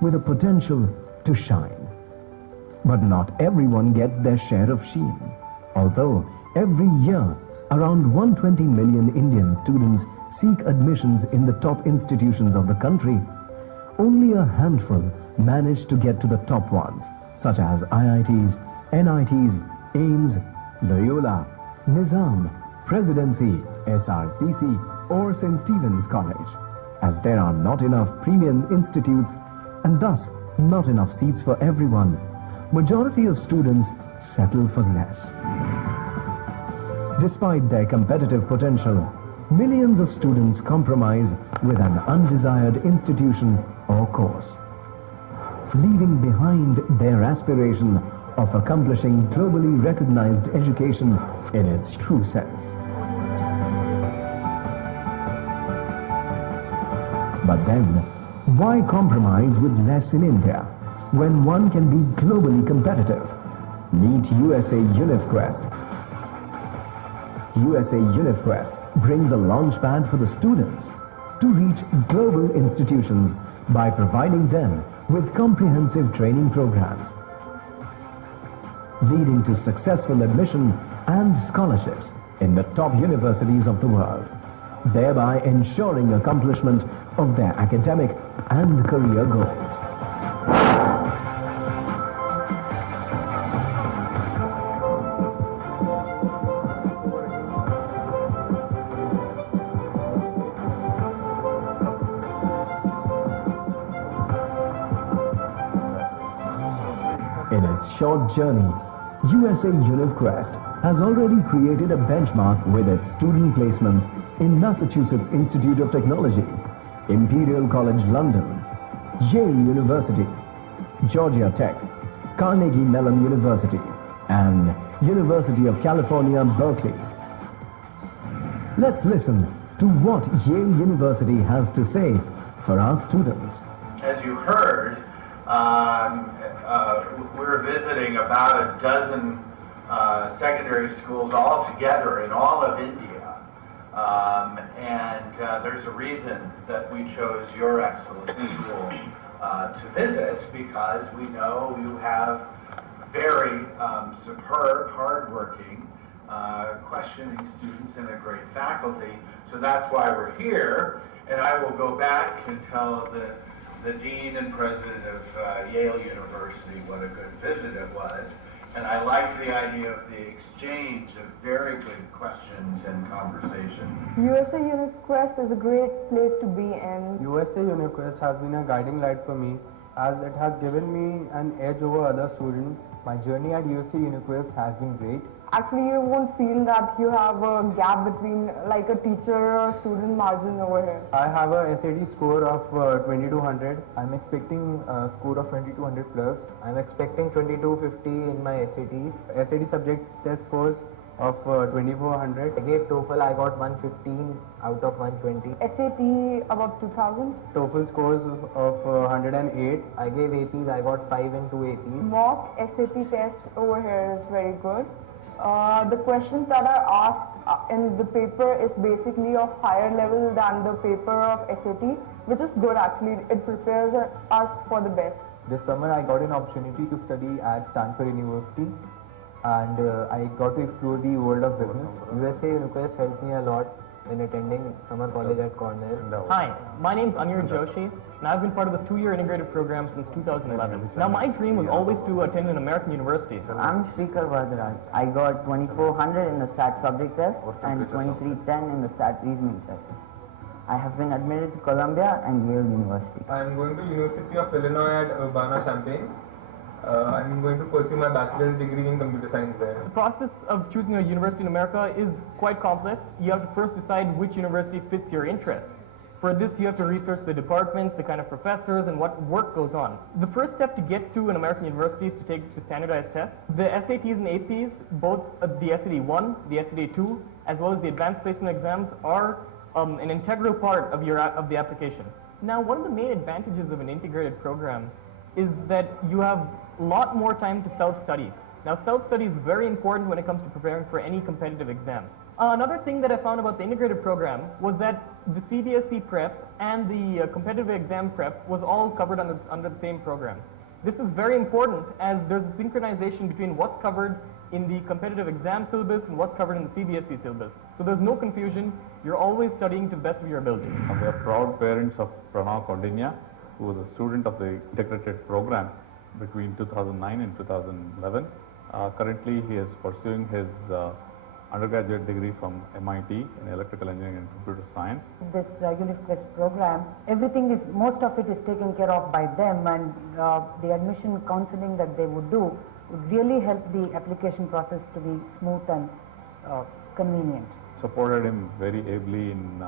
with a potential to shine. But not everyone gets their share of sheen. Although every year around 120 million Indian students seek admissions in the top institutions of the country, only a handful manage to get to the top ones, such as IITs, NITs, AIMS, Loyola, Nizam, Presidency, SRCC or St. Stephen's College, as there are not enough premium institutes and thus not enough seats for everyone. Majority of students settle for less. Despite their competitive potential, millions of students compromise with an undesired institution or course, leaving behind their aspiration of accomplishing globally recognized education in its true sense. But then, why compromise with less in India when one can be globally competitive? Meet USA UnivQuest. USA UnivQuest brings a launchpad for the students to reach global institutions by providing them with comprehensive training programs, leading to successful admission and scholarships in the top universities of the world, thereby ensuring accomplishment of their academic and career goals. In its short journey, USA UnivQuest has already created a benchmark with its student placements in Massachusetts Institute of Technology, Imperial College London, Yale University, Georgia Tech, Carnegie Mellon University, and University of California, Berkeley. Let's listen to what Yale University has to say for our students. As you heard, we're visiting about a dozen secondary schools all together in all of India. There's a reason that we chose your excellent school to visit, because we know you have very superb, hardworking, questioning students and a great faculty. So that's why we're here. And I will go back and tell the Dean and President of Yale University what a good visit it was. And I liked the idea of the exchange of very good questions and conversation. USA Uniquest is a great place to be in. USA Uniquest has been a guiding light for me, as it has given me an edge over other students. My journey at USA Uniquest has been great. Actually, you won't feel that you have a gap between like a teacher or student margin over here. I have a SAT score of 2200. I'm expecting a score of 2200 plus. I'm expecting 2250 in my SATs. SAT subject test scores of 2400. I gave TOEFL, I got 115 out of 120. SAT about 2000. TOEFL scores of 108. I gave APs, I got 5 in 2 APs. Mock SAT test over here is very good. The questions that are asked in the paper is basically of higher level than the paper of SAT, which is good actually. It prepares us for the best. This summer I got an opportunity to study at Stanford University, and I got to explore the world of business. USA Uniquest helped me a lot in attending summer college at Cornell. Hi, my name's Anirudh Joshi, and I've been part of the 2-year integrated program since 2011. Now, my dream was always to attend an American university. I'm Shrikar Varadaraj. I got 2400 in the SAT subject test and 2310 in the SAT reasoning test. I have been admitted to Columbia and Yale University. I'm going to University of Illinois at Urbana-Champaign. I'm going to pursue my bachelor's degree in computer science there. The process of choosing a university in America is quite complex. You have to first decide which university fits your interests. For this, you have to research the departments, the kind of professors, and what work goes on. The first step to get to an American university is to take the standardized tests. The SATs and APs, both the SAT-1, the SAT-2, as well as the advanced placement exams are an integral part of the application. Now, one of the main advantages of an integrated program is that you have a lot more time to self-study. Now, self-study is very important when it comes to preparing for any competitive exam. Another thing that I found about the integrated program was that the CBSE prep and the competitive exam prep was all covered under the same program. This is very important as there's a synchronization between what's covered in the competitive exam syllabus and what's covered in the CBSE syllabus. So there's no confusion. You're always studying to the best of your ability. We are proud parents of Pranav Kondinya, who was a student of the integrated program between 2009 and 2011. Currently, he is pursuing his undergraduate degree from MIT in Electrical Engineering and Computer Science. This UnivQuest program, most of it is taken care of by them, and the admission counseling that they would do would really help the application process to be smooth and convenient. Supported him very ably in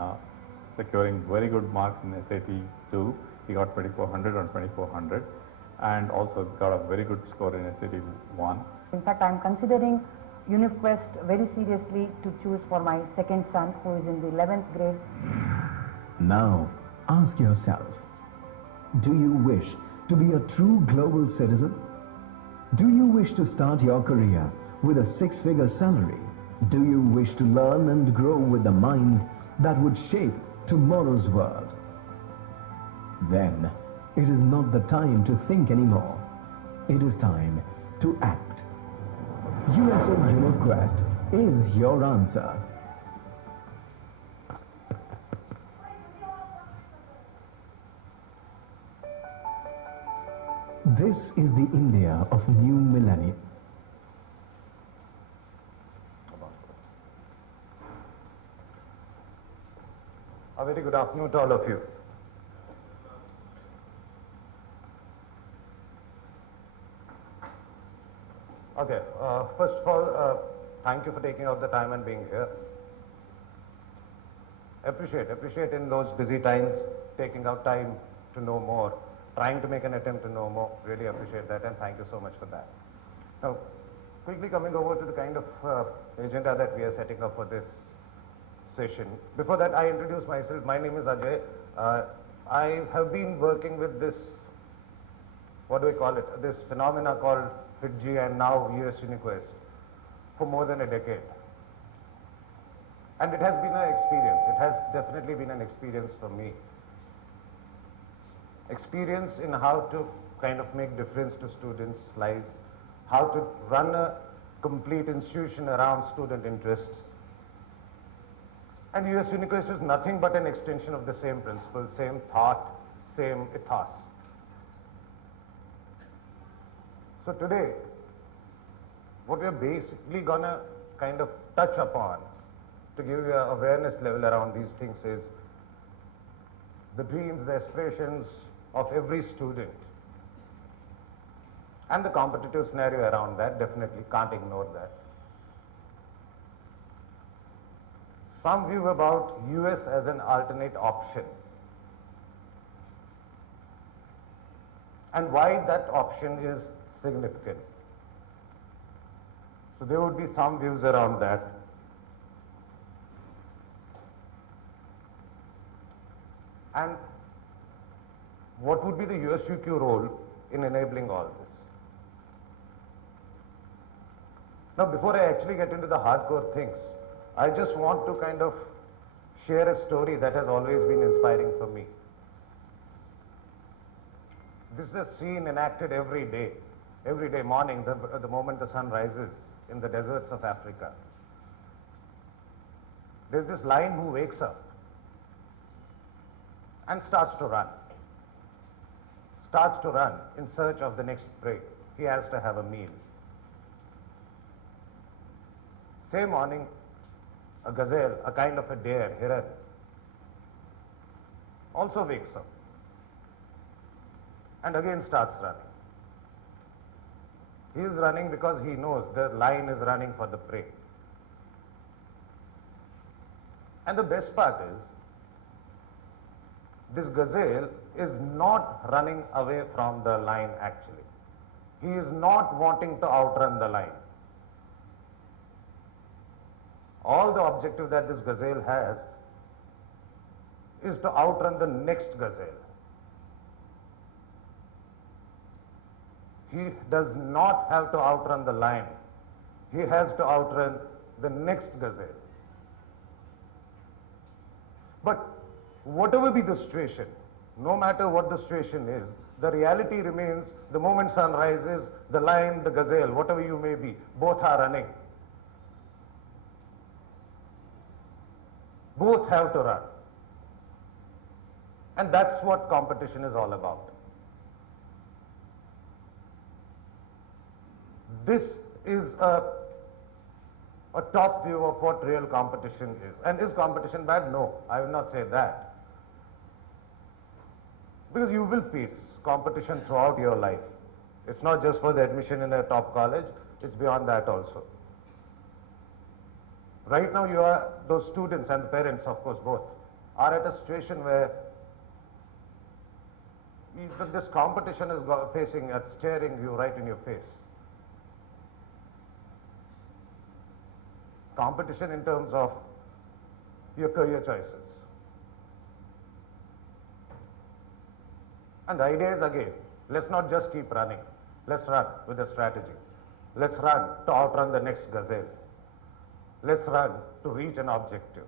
securing very good marks in SAT 2. He got 2400 on 2400 and also got a very good score in SAT 1. In fact, I am considering UnivQuest very seriously to choose for my second son, who is in the 11th grade. Now, ask yourself, do you wish to be a true global citizen? Do you wish to start your career with a six-figure salary? Do you wish to learn and grow with the minds that would shape tomorrow's world? Then, it is not the time to think anymore. It is time to act. USA Uniquest is your answer. This is the India of new millennium. A very good afternoon to all of you. Okay, first of all, thank you for taking out the time and being here. Appreciate in those busy times, taking out time to know more, trying to make an attempt to know more. Really appreciate that, and thank you so much for that. Now, quickly coming over to the kind of agenda that we are setting up for this session. Before that, I introduce myself. My name is Ajay. I have been working with this, what do we call it, this phenomena called FITG and now US Uniquest for more than a decade. And it has been an experience. It has definitely been an experience for me. Experience in how to kind of make difference to students' lives, how to run a complete institution around student interests. And US Uniquest is nothing but an extension of the same principle, same thought, same ethos. So today, what we're basically gonna kind of touch upon to give you an awareness level around these things is the dreams, the aspirations of every student and the competitive scenario around that. Definitely can't ignore that. Some view about US as an alternate option and why that option is significant. So there would be some views around that. And what would be the USUQ role in enabling all this? Now, before I actually get into the hardcore things, I just want to kind of share a story that has always been inspiring for me. This is a scene enacted every day morning, the moment the sun rises in the deserts of Africa. There's this lion who wakes up and starts to run in search of the next prey. He has to have a meal. Same morning, a gazelle, a kind of a deer, heron, also wakes up and again starts running. He is running because he knows the lion is running for the prey. And the best part is, this gazelle is not running away from the lion actually. He is not wanting to outrun the lion. All the objective that this gazelle has is to outrun the next gazelle. He does not have to outrun the lion. He has to outrun the next gazelle. But whatever be the situation, no matter what the situation is, the reality remains the moment sun rises, the lion, the gazelle, whatever you may be, both are running. Both have to run. And that's what competition is all about. This is a top view of what real competition is. And is competition bad? No, I will not say that. Because you will face competition throughout your life. It's not just for the admission in a top college, it's beyond that also. Right now you are, those students and the parents, of course both, are at a situation where this competition is facing and staring you right in your face. Competition in terms of your career choices. And the idea is again, let's not just keep running. Let's run with a strategy. Let's run to outrun the next gazelle. Let's run to reach an objective.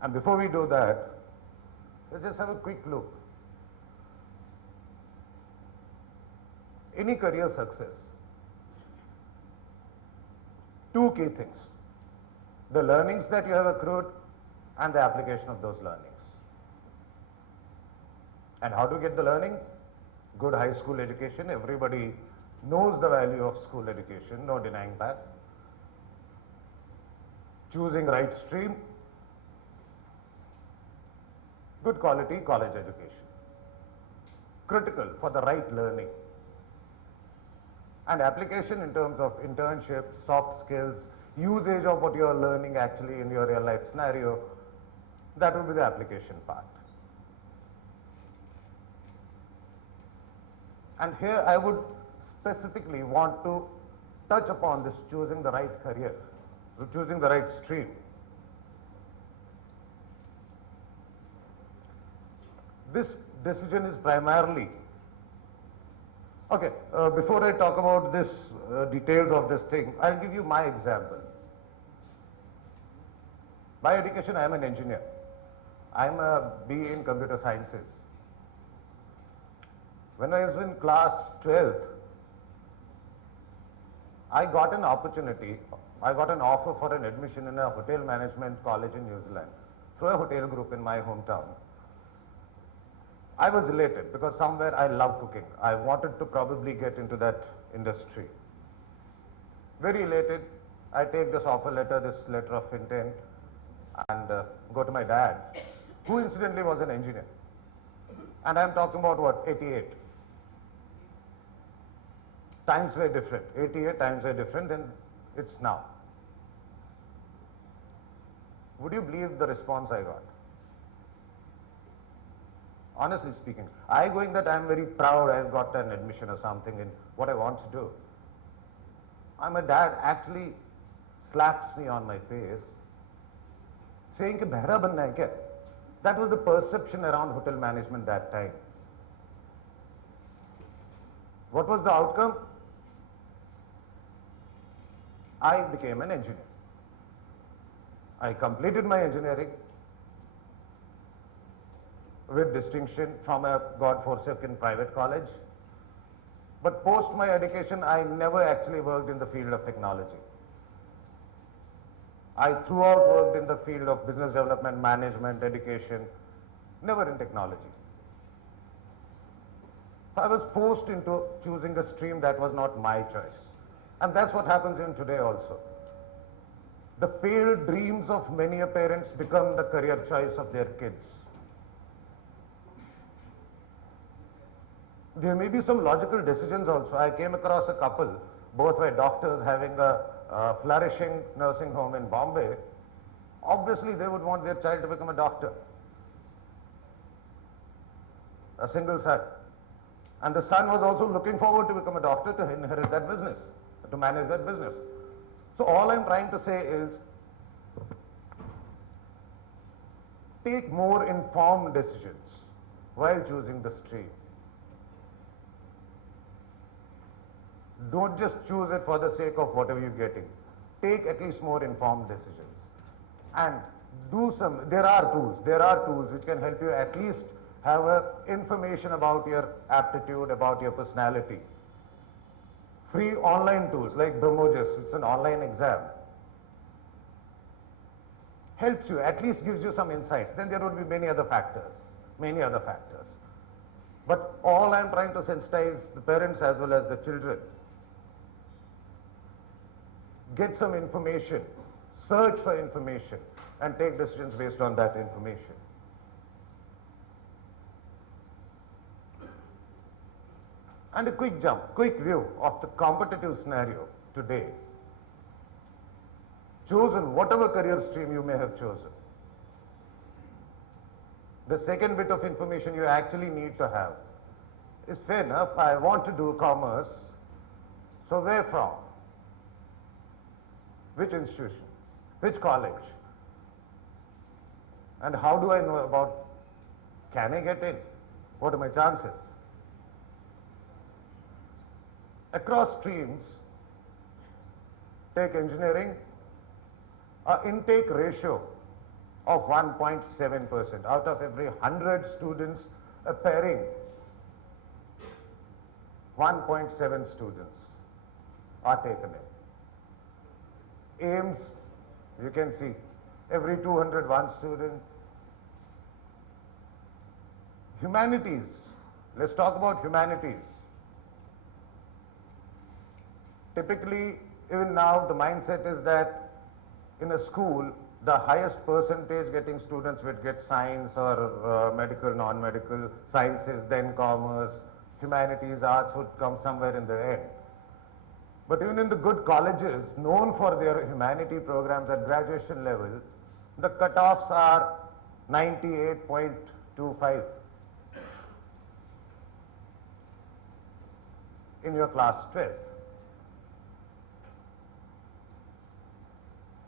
And before we do that, let's just have a quick look. Any career success, two key things: the learnings that you have accrued and the application of those learnings. And how to get the learnings? Good high school education. Everybody knows the value of school education, no denying that. Choosing right stream, good quality college education. Critical for the right learning. And application in terms of internships, soft skills, usage of what you are learning actually in your real life scenario, that will be the application part. And here I would specifically want to touch upon this choosing the right career, choosing the right stream. This decision is primarily, okay, before I talk about this details of this thing, I'll give you my example. By education, I am an engineer. I am a BA in computer sciences. When I was in class 12th, I got an opportunity, I got an offer for an admission in a hotel management college in New Zealand through a hotel group in my hometown. I was elated because somewhere I love cooking. I wanted to probably get into that industry. Very elated, I take this offer letter, this letter of intent, and go to my dad, who incidentally was an engineer. And I'm talking about what, 88. Times were different, 88 times were different than it's now. Would you believe the response I got? Honestly speaking, I going that I'm very proud I've got an admission or something in what I want to do. My dad actually slaps me on my face saying कि बहरा बनना है क्या? That was the perception around hotel management that time. What was the outcome? I became an engineer. I completed my engineering with distinction from a God-forsaken private college. But post my education, I never actually worked in the field of technology. I throughout worked in the field of business development, management, education, never in technology. So I was forced into choosing a stream that was not my choice. And that's what happens in today also. The failed dreams of many parents become the career choice of their kids. There may be some logical decisions also. I came across a couple, both were doctors having a flourishing nursing home in Bombay. Obviously, they would want their child to become a doctor. A single son. And the son was also looking forward to become a doctor to inherit that business, to manage that business. So all I'm trying to say is, take more informed decisions while choosing the stream. Don't just choose it for the sake of whatever you're getting. Take at least more informed decisions. And there are tools which can help you at least have information about your aptitude, about your personality. Free online tools like Brahmojis, it's an online exam. Helps you, at least gives you some insights. Then there would be many other factors. But all I'm trying to sensitize the parents as well as the children. Get some information, search for information, and take decisions based on that information. And a quick view of the competitive scenario today. Chosen whatever career stream you may have chosen. The second bit of information you actually need to have is, fair enough, I want to do commerce, so where from? Which institution? Which college? And how do I know about, can I get in? What are my chances? Across streams, take engineering, an intake ratio of 1.7%. Out of every 100 students appearing, 1.7 students are taken in. AIMS, you can see, every 201 student. Humanities, let's talk about humanities. Typically, even now, the mindset is that in a school, the highest percentage getting students would get science or medical, non-medical, sciences, then commerce, humanities, arts would come somewhere in the end. But even in the good colleges, known for their humanity programs at graduation level, the cutoffs are 98.25 in your class 12th.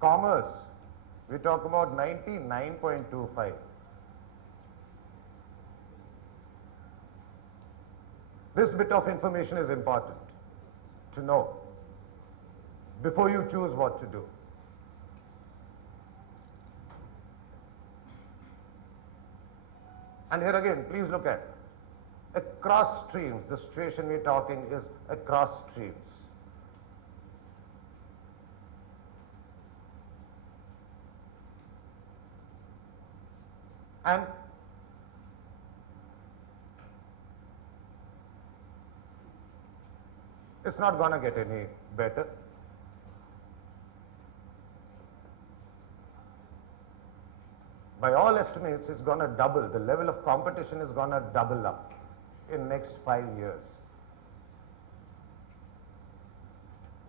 Commerce, we talk about 99.25. This bit of information is important to know before you choose what to do. And here again, please look at across streams. The situation we're talking is across streams. And it's not going to get any better. By all estimates, it's going to double. The level of competition is going to double up in next 5 years.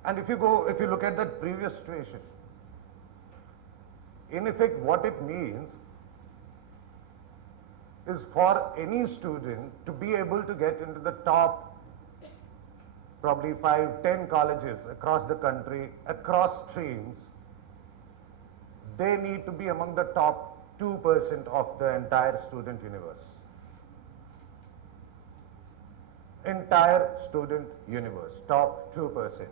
And if you look at that previous situation, in effect, what it means is for any student to be able to get into the top probably 5, 10 colleges across the country, across streams, they need to be among the top 2% of the entire student universe. Entire student universe, top 2%.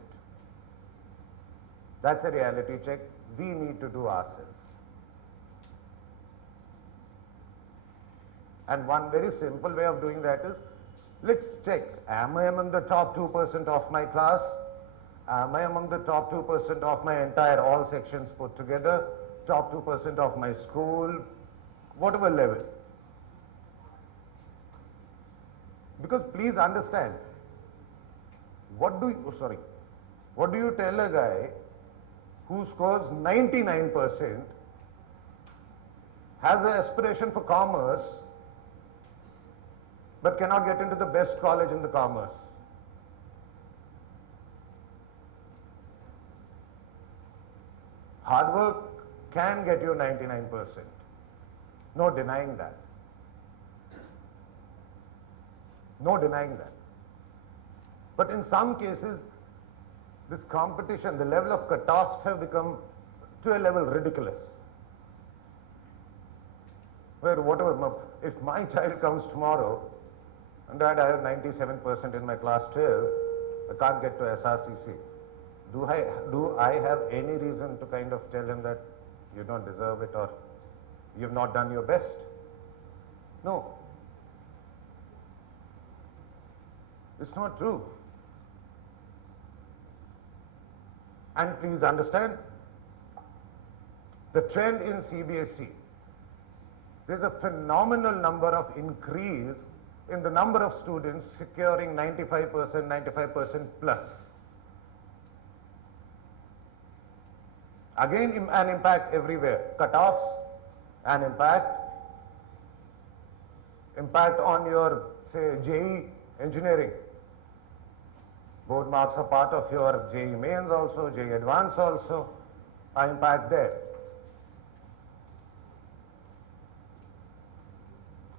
That's a reality check we need to do ourselves. And one very simple way of doing that is, let's check, am I among the top 2% of my class? Am I among the top 2% of my entire all sections put together? Top 2% of my school? Whatever level. Because please understand, what do you tell a guy who scores 99%, has an aspiration for commerce, but cannot get into the best college in the commerce? Hard work can get you 99%. No denying that. No denying that. But in some cases, this competition, the level of cutoffs have become to a level ridiculous. Where whatever, if my child comes tomorrow, and Dad, I have 97% in my class 12, I can't get to SRCC. Do I have any reason to kind of tell him that you don't deserve it, or you've not done your best. No. It's not true. And please understand, the trend in CBSE, there's a phenomenal number of increase in the number of students securing 95%, 95% plus. Again, an impact everywhere. Cutoffs, an impact. Impact on your, say, JE engineering. Board marks are part of your JE mains also, JE advanced also, impact there.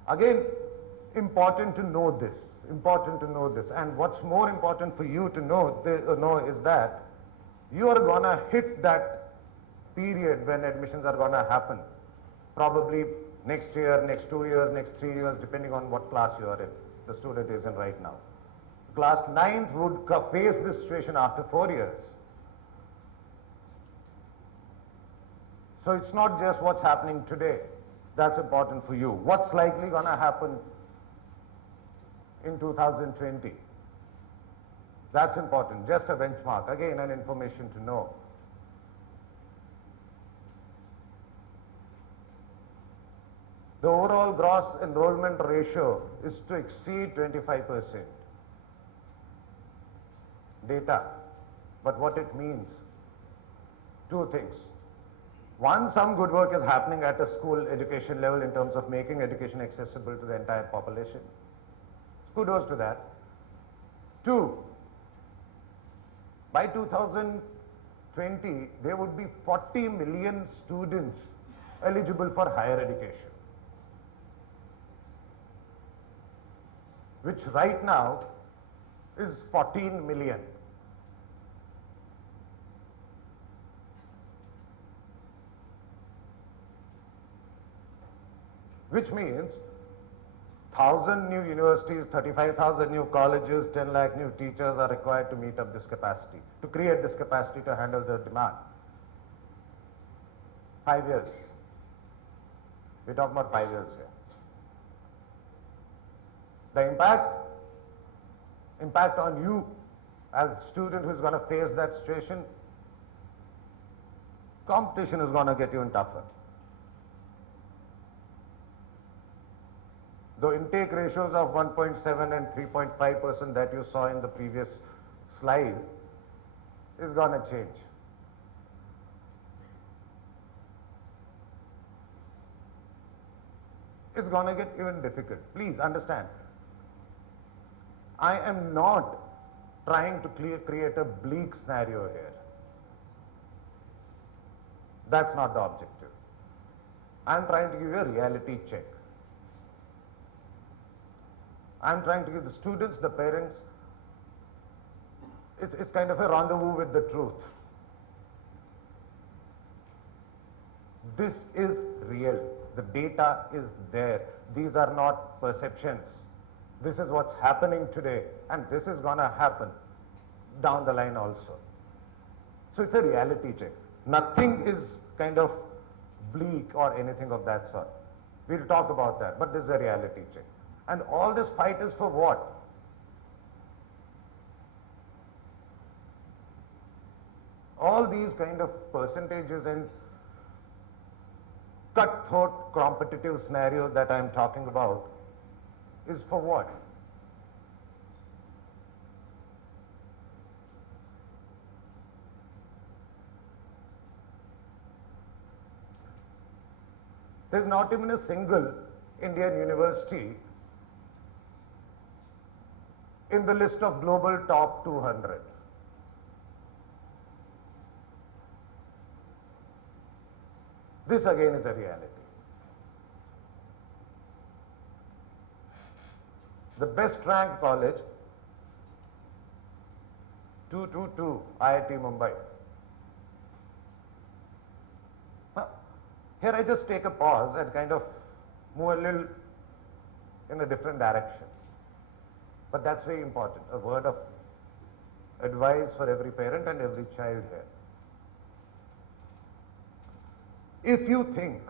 Again, important to know this, and what's more important for you to know is that you are gonna hit that period when admissions are gonna happen, probably next year, next 2 years, next 3 years, depending on what class you are in, the student is in right now. Class 9th would face this situation after 4 years. So it's not just what's happening today. That's important for you. What's likely going to happen in 2020? That's important. Just a benchmark. Again, an information to know. The overall gross enrollment ratio is to exceed 25%. Data. But what it means? Two things. One, some good work is happening at a school education level in terms of making education accessible to the entire population. Kudos to that. Two, by 2020, there would be 40 million students eligible for higher education, which right now is 14 million. Which means 1,000 new universities, 35,000 new colleges, 10 lakh new teachers are required to meet up this capacity, to create this capacity to handle the demand. 5 years. We're talking about 5 years here. The impact on you as a student who is going to face that situation, competition is going to get even tougher. The intake ratios of 1.7 and 3.5% that you saw in the previous slide is going to change. It's going to get even difficult. Please understand, I am not trying to create a bleak scenario here. That's not the objective. I'm trying to give you a reality check. I'm trying to give the students, the parents, it's kind of a rendezvous with the truth. This is real. The data is there. These are not perceptions. This is what's happening today, and this is going to happen down the line also. So it's a reality check. Nothing is kind of bleak or anything of that sort. We'll talk about that, but this is a reality check. And all this fight is for what? All these kind of percentages and cutthroat competitive scenario that I'm talking about is for what? There's not even a single Indian university in the list of global top 200. This again is a reality. The best ranked college, 222, IIT Mumbai. Now, here I just take a pause and kind of move a little in a different direction. But that's very important, a word of advice for every parent and every child here. If you think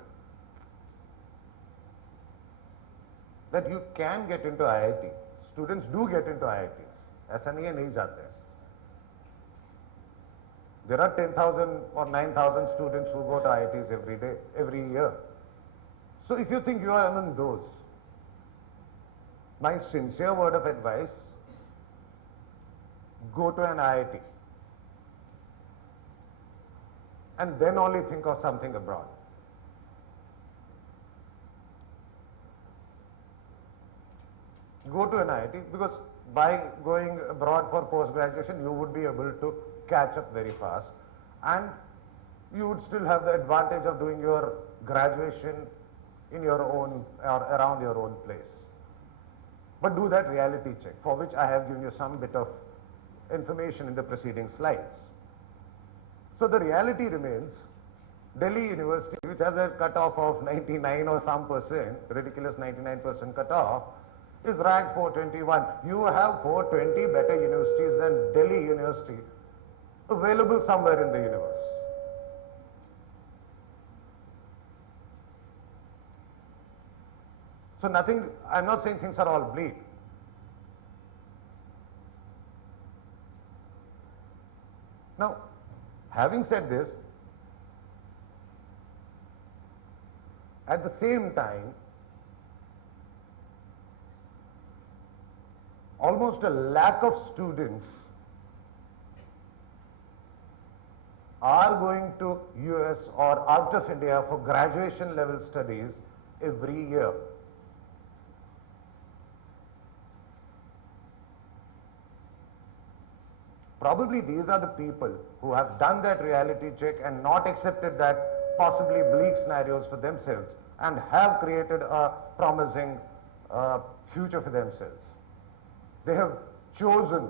that you can get into IIT. Students do get into IITs. ऐसा नहीं है नहीं जाते हैं. There are 10,000 or 9,000 students who go to IITs every day, every year. So if you think you are among those, my sincere word of advice, go to an IIT. And then only think of something abroad. Go to an IIT, because by going abroad for post-graduation, you would be able to catch up very fast, and you would still have the advantage of doing your graduation in your own or around your own place. But do that reality check, for which I have given you some bit of information in the preceding slides. So the reality remains, Delhi University, which has a cutoff of 99 or some percent, ridiculous 99% cutoff, is ranked 421. You have 420 better universities than Delhi University available somewhere in the universe. So nothing, I'm not saying things are all bleak. Now, having said this, at the same time, almost a lack of students are going to US or out of India for graduation level studies every year. Probably these are the people who have done that reality check and not accepted that possibly bleak scenarios for themselves and have created a promising future for themselves. They have chosen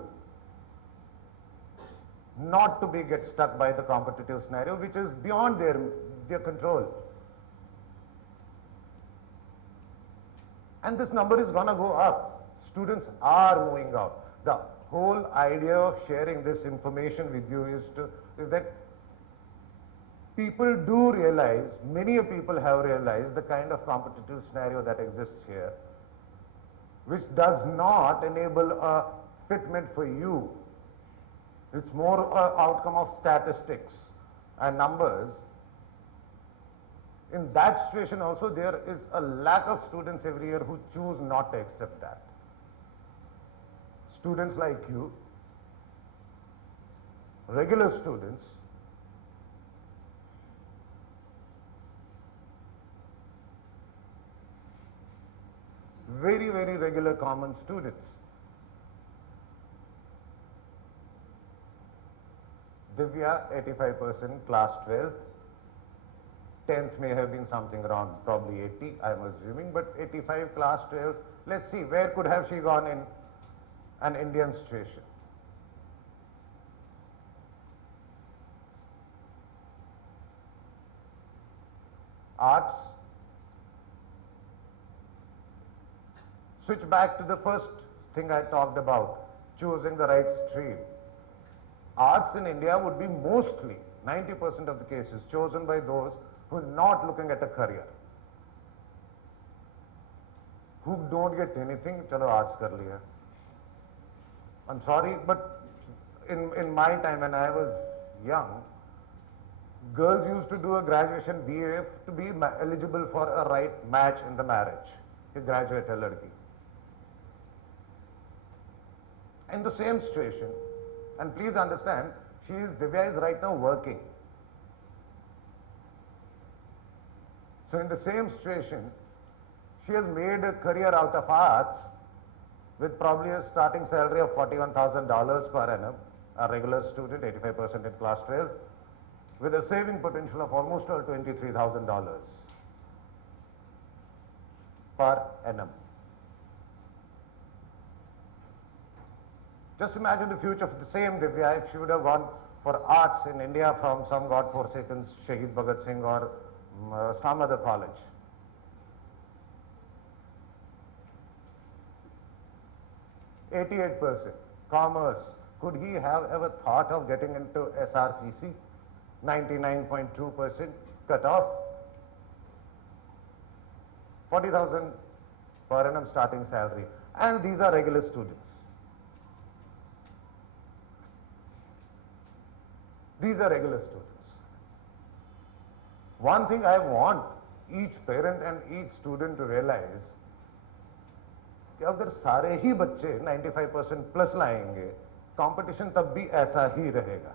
not to get stuck by the competitive scenario, which is beyond their control. And this number is going to go up. Students are moving out. The whole idea of sharing this information with you is that people do realize, many people have realized the kind of competitive scenario that exists here, which does not enable a fitment for you. It's more an outcome of statistics and numbers. In that situation also, there is a lack of students every year who choose not to accept that. Students like you, regular students, very, very regular common students. Divya, 85%, class 12th. 10th may have been something around probably 80, I'm assuming, but 85, class 12. Let's see, where could have she gone in an Indian situation? Arts. Switch back to the first thing I talked about, choosing the right stream. Arts in India would be mostly, 90% of the cases, chosen by those who are not looking at a career, who don't get anything, chalo arts kar liya. I'm sorry, but in my time when I was young, girls used to do a graduation BA to be eligible for a right match in the marriage. You graduate a ladki. In the same situation, and please understand, Divya is right now working. So in the same situation, she has made a career out of arts with probably a starting salary of $41,000 per annum, a regular student, 85% in class 12, with a saving potential of almost $23,000 per annum. Just imagine the future of the same Divya if she would have gone for arts in India from some God-forsaken Shahid Bhagat Singh or some other college. %, commerce. Could he have ever thought of getting into SRCC? 99.2% cutoff. 40,000 per annum starting salary, and these are regular students. These are regular students. One thing I want each parent and each student to realize कि अगर सारे ही बच्चे 95% plus लाएंगे, competition तब भी ऐसा ही रहेगा.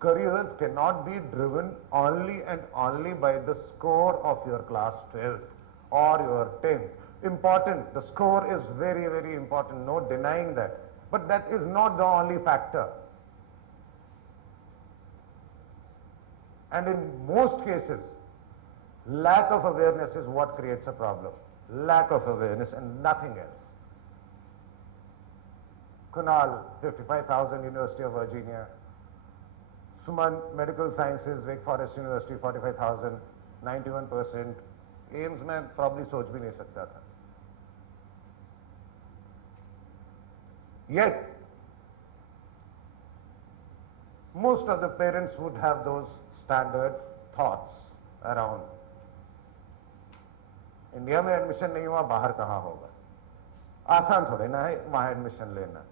Careers cannot be driven only and only by the score of your class 12th or your 10th. Important, the score is very, very important, no denying that. But that is not the only factor. And in most cases, lack of awareness is what creates a problem. Lack of awareness and nothing else. Kunal, 55,000, University of Virginia. Suman, Medical Sciences, Wake Forest University, 45,000, 91%. AIIMS में probably सोच भी नहीं सकता था. Yet, most of the parents would have those standard thoughts around. India में admission नहीं हुआ, बाहर कहाँ होगा? आसान थोड़े ना है वहां एडमिशन लेना.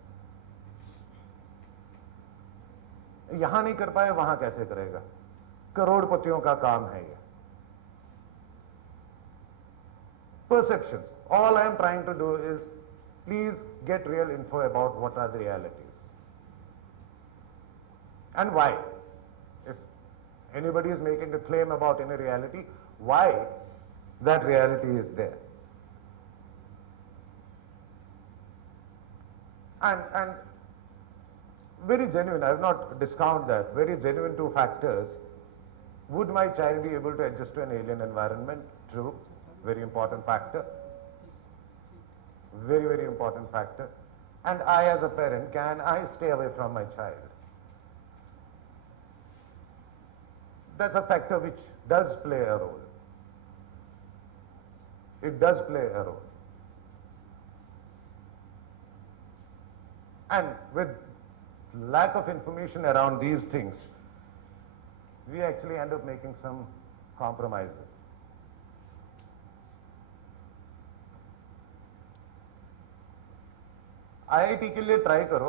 यहां नहीं कर पाए, वहां कैसे करेगा? करोड़पतियों का काम है ये. Perceptions. All I am trying to do is please get real info about what are the realities and why. If anybody is making a claim about any reality, why that reality is there. And very genuine, I will not discount that, very genuine two factors. Would my child be able to adjust to an alien environment? True, very important factor. Very, very important factor. And I as a parent, can I stay away from my child? That's a factor which does play a role. It does play a role. And with lack of information around these things, we actually end up making some compromises. IIT के लिए try करो,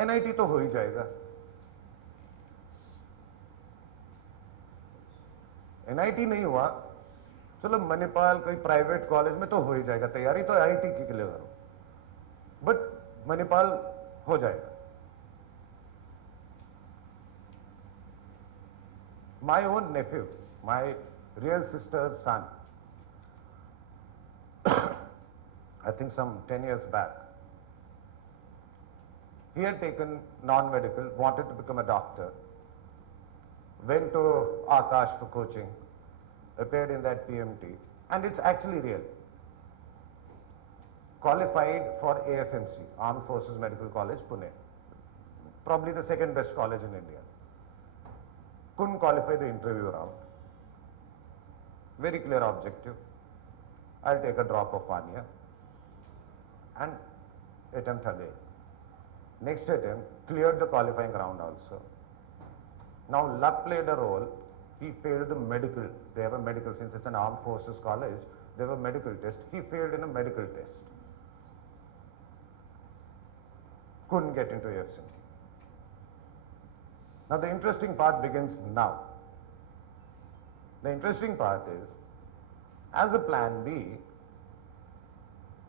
NIT तो हो ही जाएगा. NIT नहीं हुआ, चलो मणिपाल कोई प्राइवेट कॉलेज में तो हो ही जाएगा. तैयारी तो IIT के लिए करो, बट मणिपाल हो जाएगा. My own nephew, my real sister's son, I think some 10 years back, he had taken non-medical, wanted to become a doctor, went to Akash for coaching, appeared in that PMT, and it's actually real. Qualified for AFMC, Armed Forces Medical College, Pune. Probably the second best college in India. Couldn't qualify the interview round. Very clear objective. I'll take a drop of 1 year and attempt again. Next attempt, cleared the qualifying round also. Now luck played a role. He failed the medical. They have a medical, since it's an armed forces college, they have a medical test. He failed in a medical test. Couldn't get into AFMC. Now the interesting part begins now. The interesting part is, as a plan B,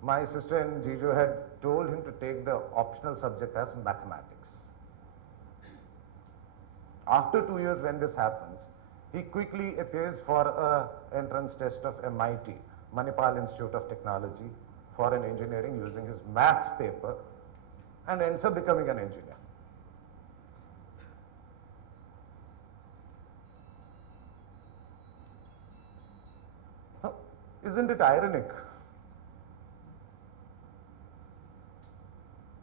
my sister and Jiju had told him to take the optional subject as mathematics. After 2 years when this happens, he quickly appears for an entrance test of MIT, Manipal Institute of Technology, for an engineering using his maths paper, and ends up becoming an engineer. So, isn't it ironic?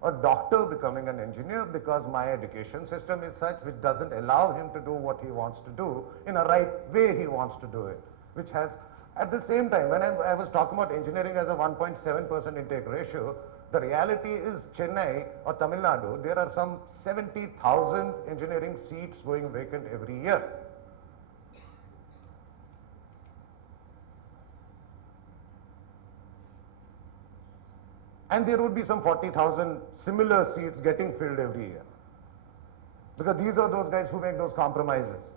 A doctor becoming an engineer because my education system is such which doesn't allow him to do what he wants to do in a right way he wants to do it, which has, at the same time, when I was talking about engineering as a 1.7% intake ratio, the reality is Chennai or Tamil Nadu, there are some 70,000 engineering seats going vacant every year. And there would be some 40,000 similar seats getting filled every year. Because these are those guys who make those compromises,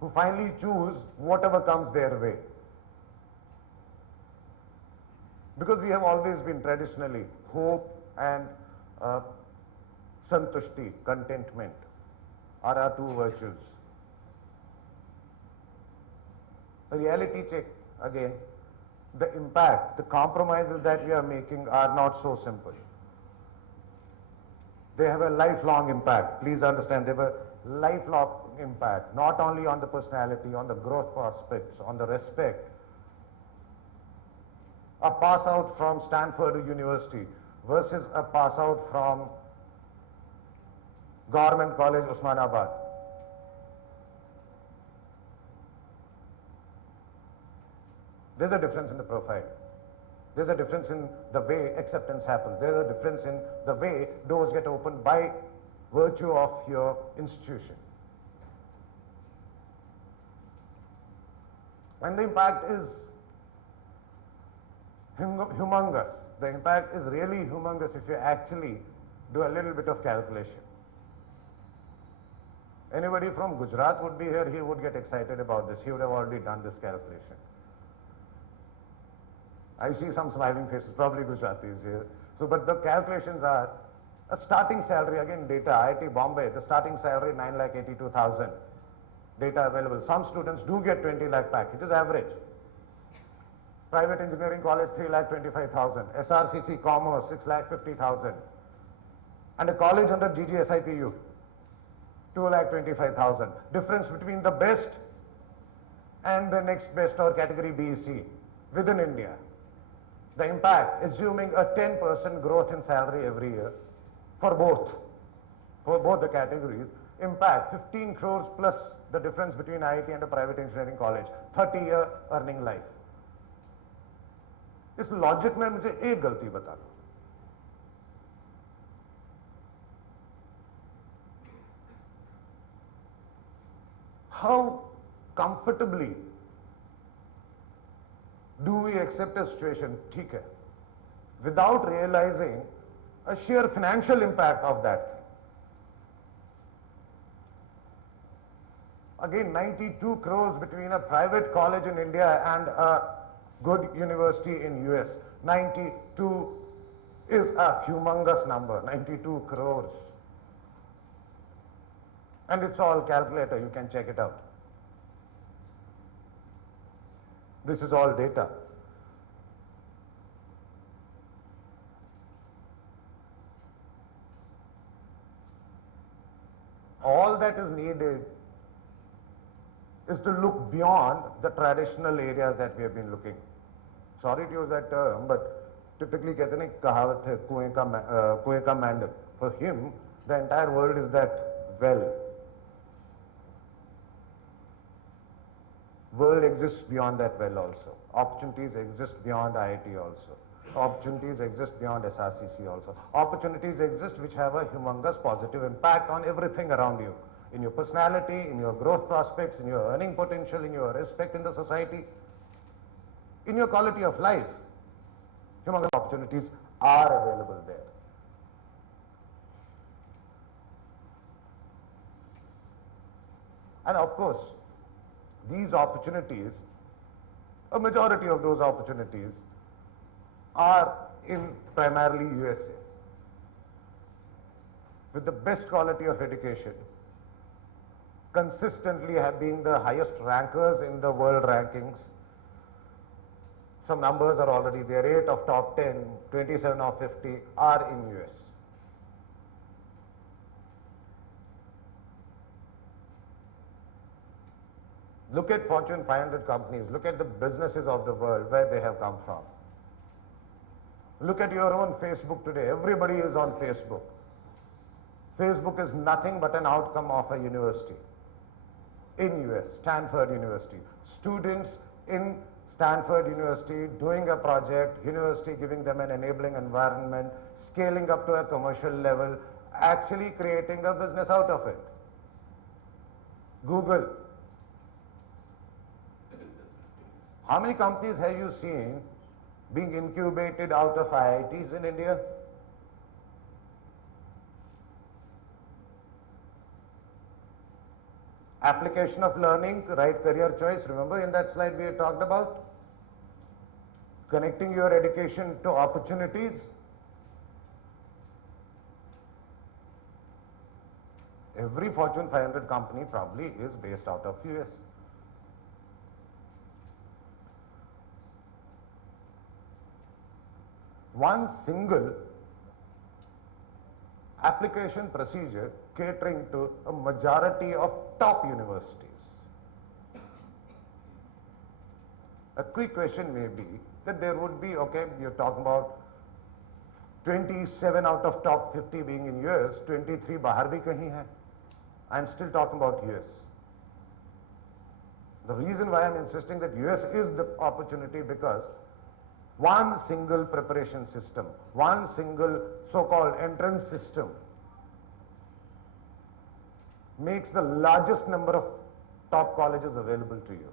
who finally choose whatever comes their way. Because we have always been traditionally hope and santushti, contentment, are our two virtues. A reality check again, the impact, the compromises that we are making are not so simple. They have a lifelong impact. Please understand, they have a lifelong impact, not only on the personality, on the growth prospects, on the respect. A pass out from Stanford University versus a pass out from Government College, Osmanabad. There's a difference in the profile. There's a difference in the way acceptance happens. There's a difference in the way doors get opened by virtue of your institution. And the impact is humongous. The impact is really humongous if you actually do a little bit of calculation. Anybody from Gujarat would be here, he would get excited about this. He would have already done this calculation. I see some smiling faces, probably Gujaratis here. So, but the calculations are a starting salary, again data, IIT Bombay, the starting salary 9,82,000. Data available. Some students do get 20 lakh packages, average. Private engineering college 3,25,000. SRCC Commerce 6,50,000. And a college under GGSIPU 2,25,000. Difference between the best and the next best or category B, C within India. The impact, assuming a 10% growth in salary every year for both the categories, impact 15 crores plus the difference between IIT and a private engineering college, 30-year earning life. इस logic में मुझे एक गलती बता दो. How comfortably do we accept a situation, ठीक है, without realizing a sheer financial impact of that thing? Again, 92 crores between a private college in India and a good university in US. 92 is a humongous number, 92 crores. And it's all calculator, you can check it out. This is all data. All that is needed is to look beyond the traditional areas that we have been looking. Sorry to use that term, but typically कहते हैं कहावत है कुएं का मेंढक. For him, the entire world is that well. World exists beyond that well also. Opportunities exist beyond IIT also. Opportunities exist beyond SRCC also. Opportunities exist which have a humongous positive impact on everything around you. In your personality, in your growth prospects, in your earning potential, in your respect in the society, in your quality of life. Humongous opportunities are available there. And of course, these opportunities, a majority of those opportunities are in primarily USA. With the best quality of education, consistently have been the highest rankers in the world rankings. Some numbers are already there, 8 of top 10, 27 of 50 are in US. Look at Fortune 500 companies, look at the businesses of the world, where they have come from. Look at your own Facebook today, everybody is on Facebook. Facebook is nothing but an outcome of a university. In US, Stanford University. Students in Stanford University doing a project, university giving them an enabling environment, scaling up to a commercial level, actually creating a business out of it. Google. How many companies have you seen being incubated out of IITs in India? Application of learning, right career choice. Remember in that slide we had talked about? Connecting your education to opportunities. Every Fortune 500 company probably is based out of US. One single application procedure catering to a majority of top universities. A quick question may be that there would be, okay, you're talking about 27 out of top 50 being in US, 23 bahar bhi kahin hai. I'm still talking about US. The reason why I'm insisting that US is the opportunity because one single preparation system, one single so-called entrance system makes the largest number of top colleges available to you.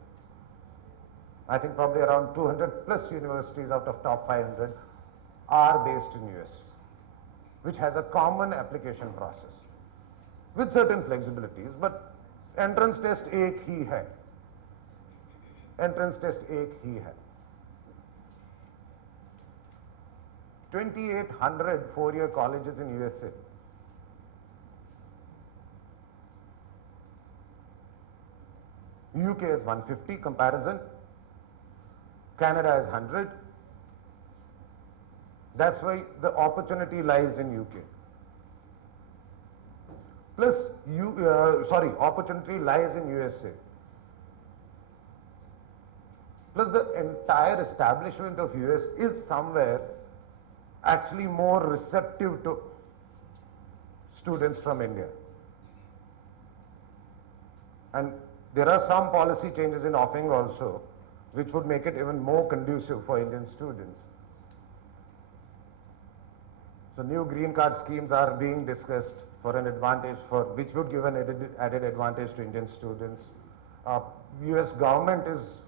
I think probably around 200 plus universities out of top 500 are based in US, which has a common application process with certain flexibilities, but entrance test ek hi hai. Entrance test ek hi hai. 2,800 four-year colleges in USA. UK is 150 comparison. Canada is 100. That's why the opportunity lies in UK. Plus, opportunity lies in USA. Plus, the entire establishment of US is somewhere actually more receptive to students from India. And there are some policy changes in offering also, which would make it even more conducive for Indian students. So new green card schemes are being discussed for an advantage which would give an added advantage to Indian students. US government is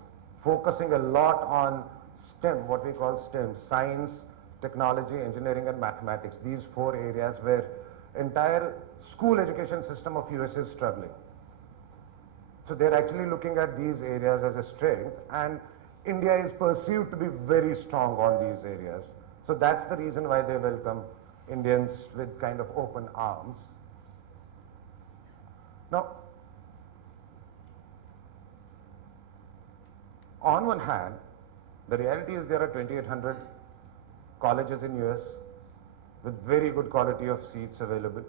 focusing a lot on STEM, what we call STEM, science, technology, engineering and mathematics. These four areas where entire school education system of US is struggling. So they're actually looking at these areas as a strength, and India is perceived to be very strong on these areas. So that's the reason why they welcome Indians with kind of open arms. Now, on one hand, the reality is there are 2,800 colleges in US with very good quality of seats available.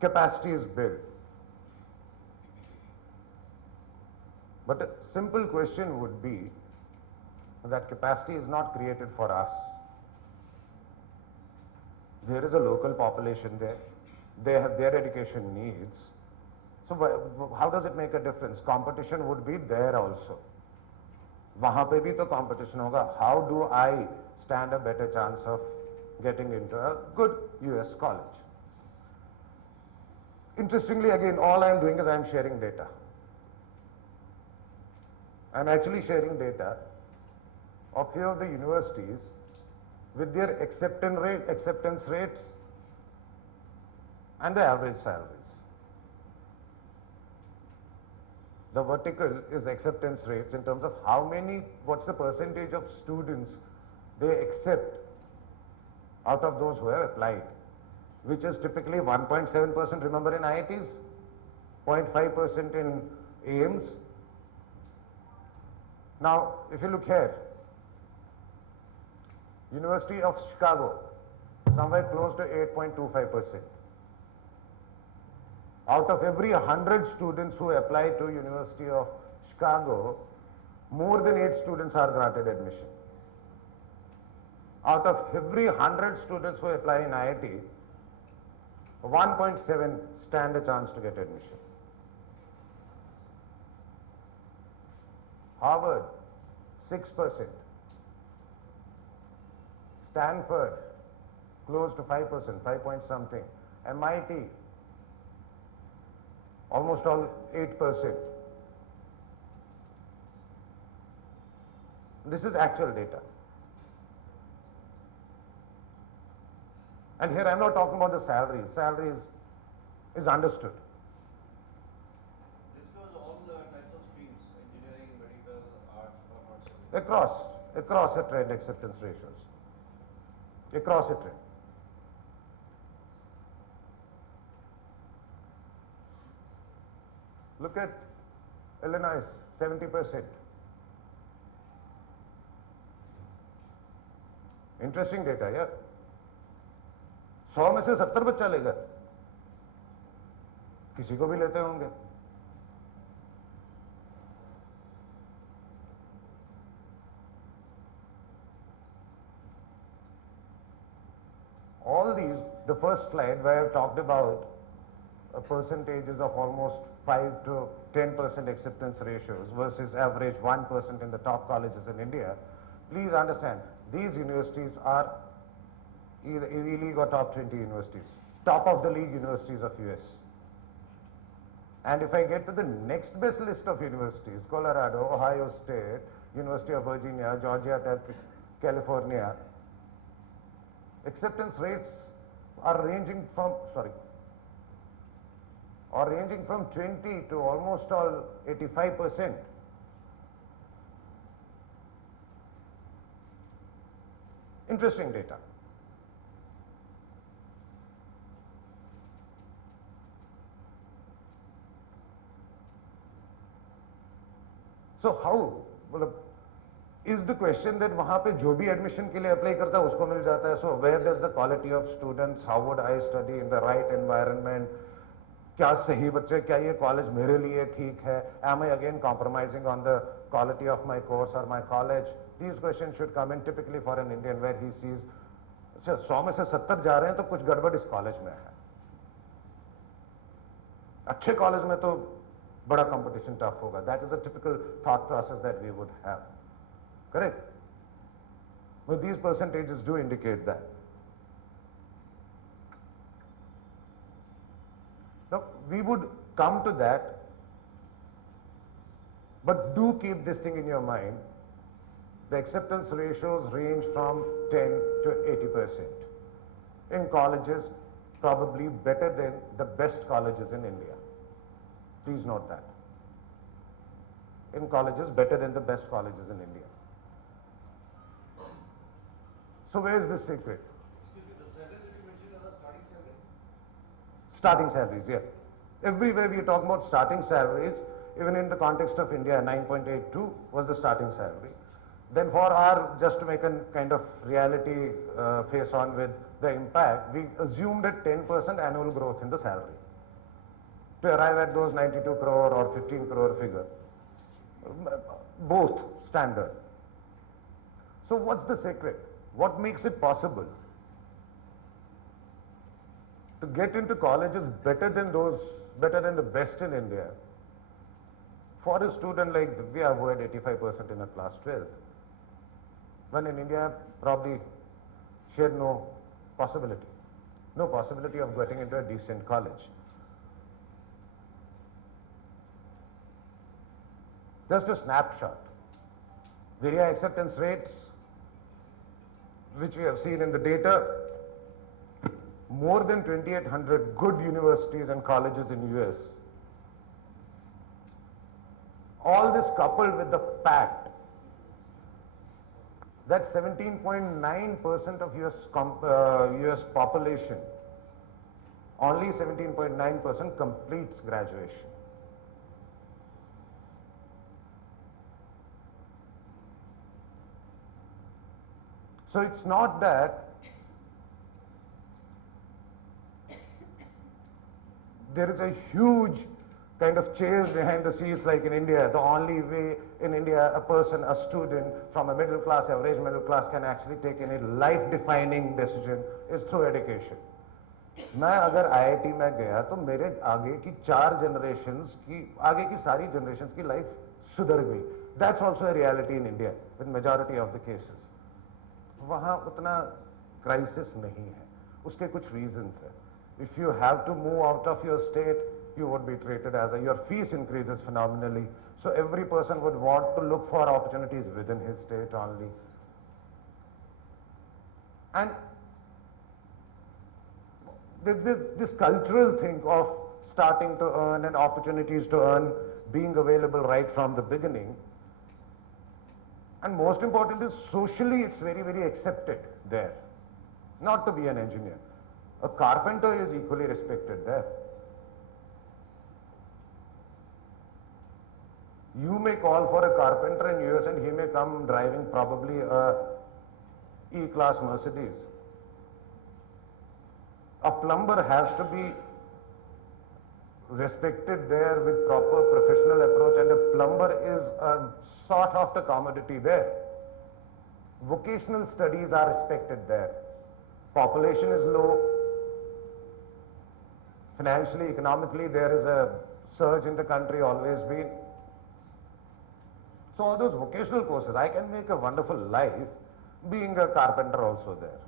Capacity is built. But a simple question would be that capacity is not created for us. There is a local population there. They have their education needs. So how does it make a difference? Competition would be there also. Wahan pe bhi to competition hoga. How do I stand a better chance of getting into a good US college? Interestingly, again, all I'm doing is I'm sharing data. I'm actually sharing data of few of the universities with their acceptance rates and the average salaries. The vertical is acceptance rates in terms of what's the percentage of students they accept out of those who have applied, which is typically 1.7%, remember, in IITs, 0.5% in AIMS. Now, if you look here, University of Chicago, somewhere close to 8.25%. Out of every 100 students who apply to University of Chicago, more than 8 students are granted admission. Out of every 100 students who apply in IIT, 1.7 stand a chance to get admission. Harvard, 6%. Stanford, close to 5%, 5 point something. MIT, almost all 8%. This is actual data. And here I'm not talking about the salaries. Salaries is understood. This was all the types of streams, engineering, medical, arts, commerce. Across a trend acceptance ratios. Across a trend. Look at Illinois, 70%. Interesting data, yeah. 100 में से 70 बच्चा लेगा, किसी को भी लेते होंगे. All these, the first slide where I've talked about percentages of almost 5 to 10% acceptance ratios versus average 1% in the top colleges in India, please understand, these universities are either Ivy League or top 20 universities, top of the league universities of US. And if I get to the next best list of universities, Colorado, Ohio State, University of Virginia, Georgia Tech, California, acceptance rates are ranging from 20 to almost all 85%. Interesting data. So how, is the question that वहाँ पे जो भी admission के लिए apply करता है उसको मिल जाता है. So where does the quality of students, how would I study in the right environment, क्या सही बच्चे, क्या ये college मेरे लिए ठीक है, am I again compromising on the quality of my course or my college? These questions should come in typically for an Indian where he sees, 100 में से 70 जा रहे हैं तो कुछ गड़बड़ इस college में है. अच्छे college में तो बड़ा competition tough होगा. That is a typical thought process that we would have. Correct? But these percentages do indicate that. Now, we would come to that, but do keep this thing in your mind. The acceptance ratios range from 10 to 80%. In colleges, probably better than the best colleges in India. Please note that. In colleges, better than the best colleges in India. So where is the secret? Excuse me, the salaries that you mentioned are the starting salaries? Starting salaries, yeah. Everywhere we talk about starting salaries, even in the context of India, 9.82 was the starting salary. Then for our, just to make a kind of reality face on with the impact, we assumed a 10% annual growth in the salary to arrive at those 92 crore or 15 crore figure. Both standard. So what's the secret? What makes it possible to get into colleges better than the best in India? For a student like Divya who had 85% in a class 12, when in India probably she had no possibility of getting into a decent college. Just a snapshot. Very high acceptance rates, which we have seen in the data, more than 2,800 good universities and colleges in US. All this coupled with the fact that 17.9% of US population, only 17.9% completes graduation. So it's not that there is a huge kind of chase behind the scenes like in India. The only way in India a student from a middle class, average middle class can actually take any life-defining decision is through education. मैं अगर IIT में गया तो मेरे आगे की 4 generations की, आगे की सारी generations की life सुधर गई. That's also a reality in India with majority of the cases. वहाँ उतना crisis नहीं है. उसके कुछ reasons है. If you have to move out of your state, you would be treated as your fees increases phenomenally. So every person would want to look for opportunities within his state only. And this cultural thing of starting to earn and opportunities to earn being available right from the beginning. And most important is socially it's very, very accepted there. Not to be an engineer. A carpenter is equally respected there. You may call for a carpenter in US and he may come driving probably a E-class Mercedes. A plumber has to be respected there with proper professional approach, and a plumber is a sought after commodity there. Vocational studies are respected there. Population is low. Financially, economically, there is a surge in the country, always been. So all those vocational courses, I can make a wonderful life being a carpenter also there.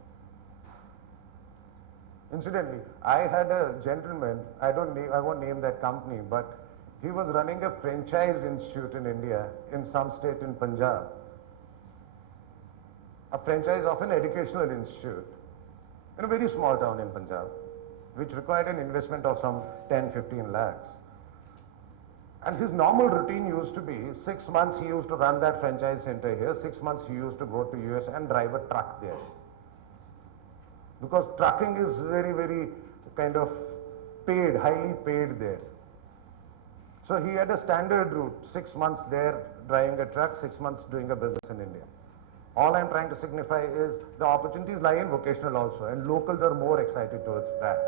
Incidentally, I had a gentleman, I won't name that company, but he was running a franchise institute in India, in some state in Punjab. A franchise of an educational institute in a very small town in Punjab, which required an investment of some 10-15 lakhs. And his normal routine used to be 6 months he used to run that franchise center here, 6 months he used to go to US and drive a truck there. Because trucking is very, very kind of paid, highly paid there. So he had a standard route, 6 months there driving a truck, 6 months doing a business in India. All I'm trying to signify is the opportunities lie in vocational also, and locals are more excited towards that.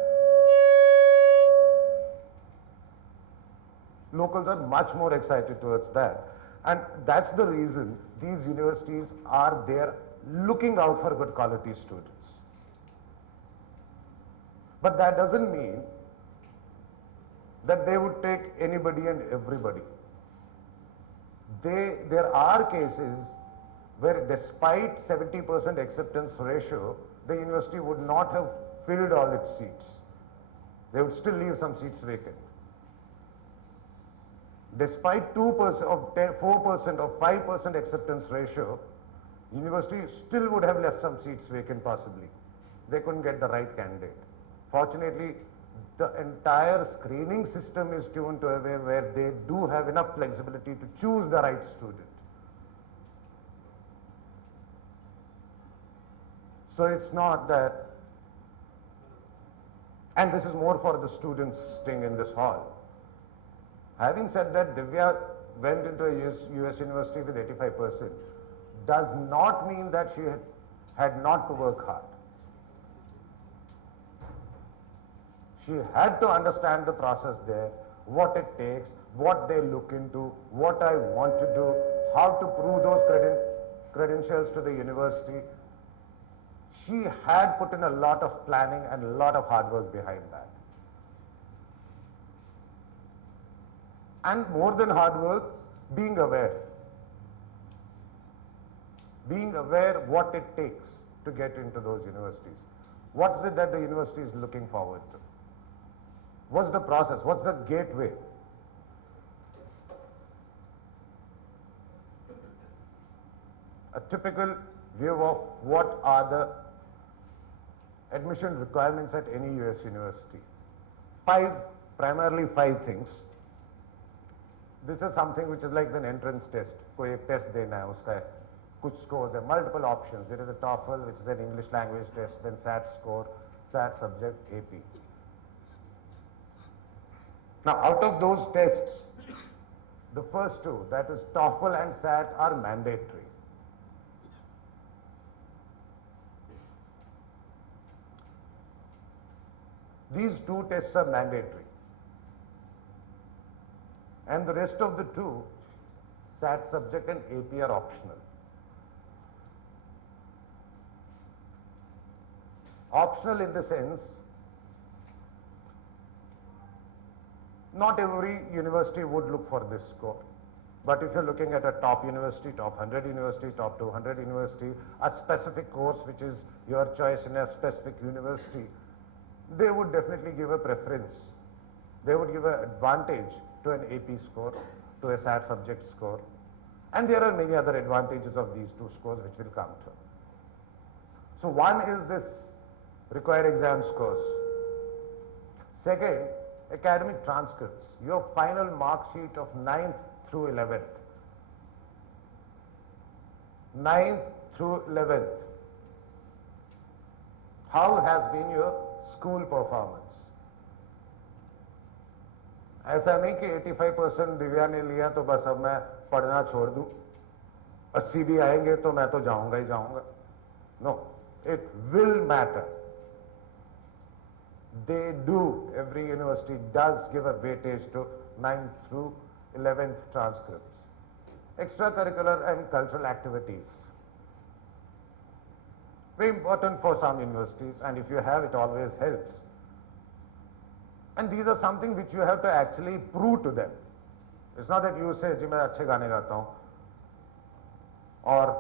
Locals are much more excited towards that. And that's the reason these universities are there looking out for good quality students. But that doesn't mean that they would take anybody and everybody. There are cases where despite 70% acceptance ratio, the university would not have filled all its seats. They would still leave some seats vacant. Despite 2% or 4% or 5% acceptance ratio, university still would have left some seats vacant possibly. They couldn't get the right candidate. Fortunately, the entire screening system is tuned to a way where they do have enough flexibility to choose the right student. So it's not that, and this is more for the students staying in this hall. Having said that, Divya went into a US university with 85% does not mean that she had not to work hard. She had to understand the process there, what it takes, what they look into, what I want to do, how to prove those credentials to the university. She had put in a lot of planning and a lot of hard work behind that. And more than hard work, being aware. Being aware what it takes to get into those universities. What is it that the university is looking forward to? What's the process? What's the gateway? A typical view of what are the admission requirements at any US university. Primarily five things. This is something which is like an entrance test. कोई एक test देना है उसका कुछ scores है, multiple options. There is a TOEFL, which is an English language test, then SAT score, SAT subject, AP. Now, out of those tests, the first two, that is TOEFL and SAT, are mandatory. These two tests are mandatory. And the rest of the two, SAT subject and AP, are optional. Optional in the sense, not every university would look for this score. But if you're looking at a top university, top 100 university, top 200 university, a specific course which is your choice in a specific university, they would definitely give a preference. They would give an advantage to an AP score to a SAT subject score. And there are many other advantages of these two scores which will come to. So one is this required exam scores. Second, academic transcripts, your final mark sheet of 9th through 11th. 9th through 11th. How has been your school performance? ऐसा नहीं कि 85% दिव्या ने लिया तो बस अब मैं पढ़ना छोड़ दूं, 80 भी आएंगे तो मैं तो जाऊंगा ही जाऊंगा. No, it will matter. They do, every university does give a weightage to 9th through 11th transcripts. Extracurricular and cultural activities. Very important for some universities, and if you have, it always helps. And these are something which you have to actually prove to them. It's not that you say, जी मैं अच्छे गाने गाता हूँ, or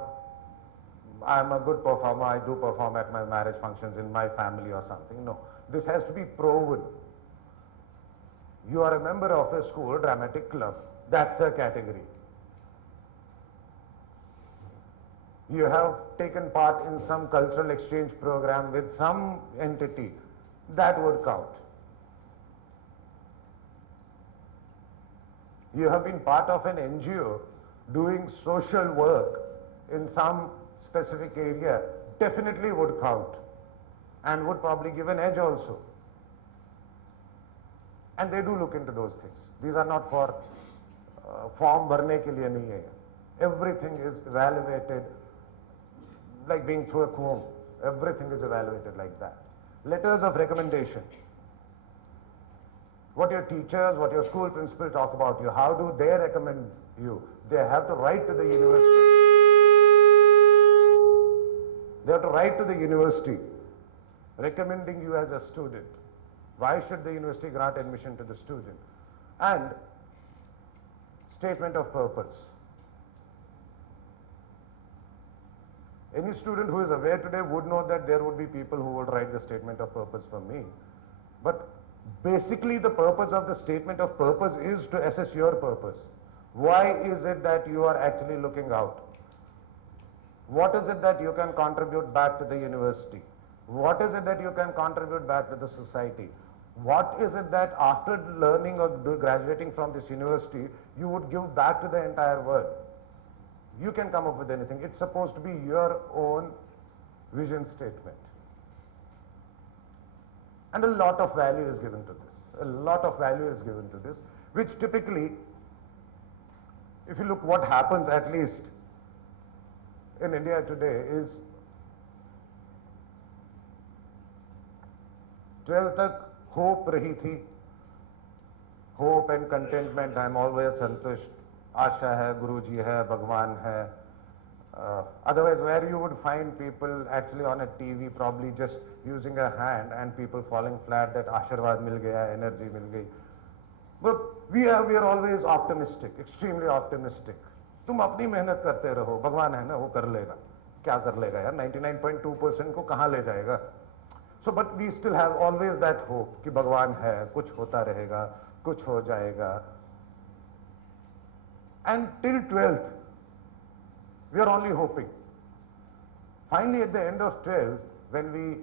I am a good performer, I do perform at my marriage functions in my family or something. No, this has to be proven. You are a member of a school dramatic club. That's the category. You have taken part in some cultural exchange program with some entity. That would count. You have been part of an NGO doing social work in some specific area, definitely would count and would probably give an edge also. And they do look into those things. These are not for form bharne ke liye nahi hai. Everything is evaluated like being through a comb. Everything is evaluated like that. Letters of recommendation. What your teachers, what your school principal talk about you, how do they recommend you? They have to write to the university. They have to write to the university recommending you as a student. Why should the university grant admission to the student? And statement of purpose. Any student who is aware today would know that there would be people who would write the statement of purpose for me. But basically the purpose of the statement of purpose is to assess your purpose. Why is it that you are actually looking out? What is it that you can contribute back to the university? What is it that you can contribute back to the society? What is it that after learning or graduating from this university, you would give back to the entire world? You can come up with anything. It's supposed to be your own vision statement. And a lot of value is given to this. A lot of value is given to this, which typically, if you look what happens at least in India today is 12th tak hope rahi thi. Hope and contentment, I'm always santusht. Asha hai, Guruji hai, Bhagwan hai. Otherwise, where you would find people actually on a TV probably just using a hand and people falling flat that Ashirwad mil gaya, energy mil gayi. But we are always optimistic, extremely optimistic. तुम अपनी मेहनत करते रहो, भगवान है ना वो कर लेगा. क्या कर लेगा यार 99.2% को कहाँ ले जाएगा? So but we still have always that hope कि भगवान है, कुछ होता रहेगा, कुछ हो जाएगा. And till 12th, we are only hoping. Finally, at the end of 12th, when we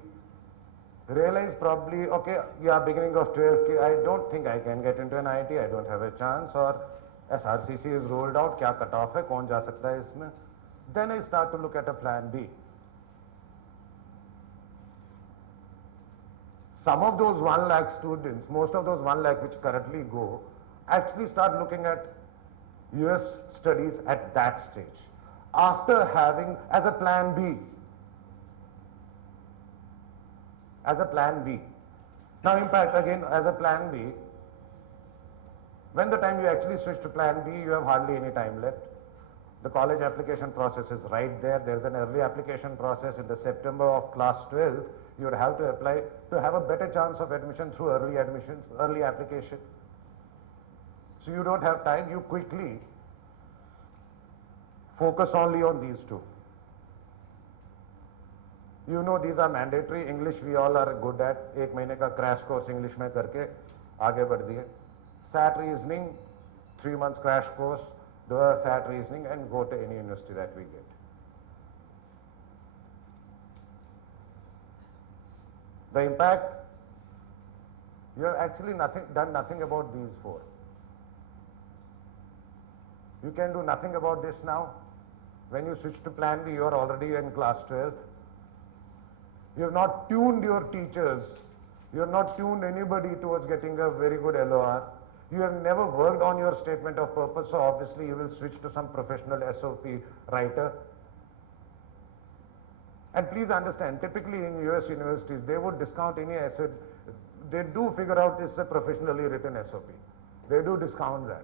realize probably, okay, yeah, beginning of 12th, I don't think I can get into an IIT, I don't have a chance, or SRCC is rolled out, kya cut off hai, kaun ja sakta hai isme? Then I start to look at a plan B. Some of those 1 lakh students, most of those 1 lakh which currently go, actually start looking at US studies at that stage. After having, as a plan B. As a plan B. Now in fact, again, as a plan B, when the time you actually switch to plan B, you have hardly any time left. The college application process is right there. There's an early application process in the September of class 12. You would have to apply to have a better chance of admission through early admissions, early application. So you don't have time, you quickly focus only on these two. You know these are mandatory. English we all are good at. एक महीने का crash course English में करके आगे बढ़ दिए. SAT reasoning 3 months crash course, do a SAT reasoning and go to any university that we get. The impact, you have actually done nothing about these four. You can do nothing about this now. When you switch to plan B, you are already in class 12th. You have not tuned your teachers. You have not tuned anybody towards getting a very good LOR. You have never worked on your statement of purpose, so obviously you will switch to some professional SOP writer. And please understand, typically in US universities, they would discount any essay. They do figure out this is a professionally written SOP. They do discount that.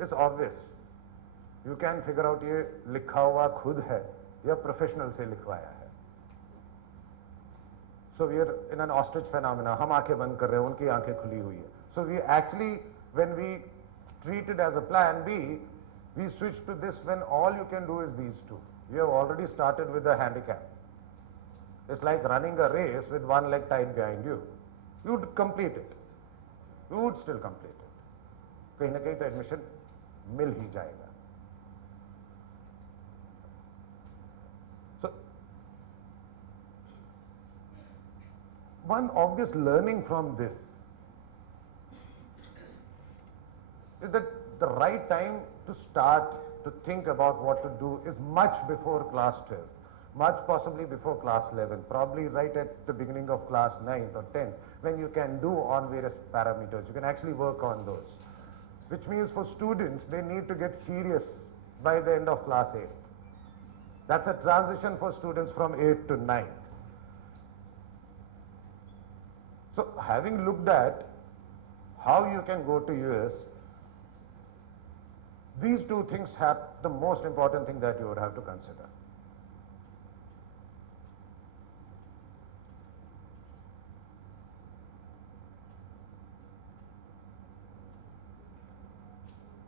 It's obvious. You can figure out ये लिखा हुआ खुद है या professional से लिखवाया है. So we are in an ostrich phenomena. हम आंखें बंद कर रहे हैं, उनकी आंखें खुली हुई है. So we actually, when we treat it as a plan B, we switch to this when all you can do is these two. You have already started with a handicap. It's like running a race with one leg tied behind you. You would complete it. You would still complete it. कहीं ना कहीं तो admission मिल ही जाएगा. So, one obvious learning from this is that the right time to start to think about what to do is much before class 12, much possibly before class 11, probably right at the beginning of class 9th or 10th, when you can do on various parameters. You can actually work on those, which means for students, they need to get serious by the end of class 8th. That's a transition for students from 8th to 9th. So having looked at how you can go to US, these two things have the most important thing that you would have to consider.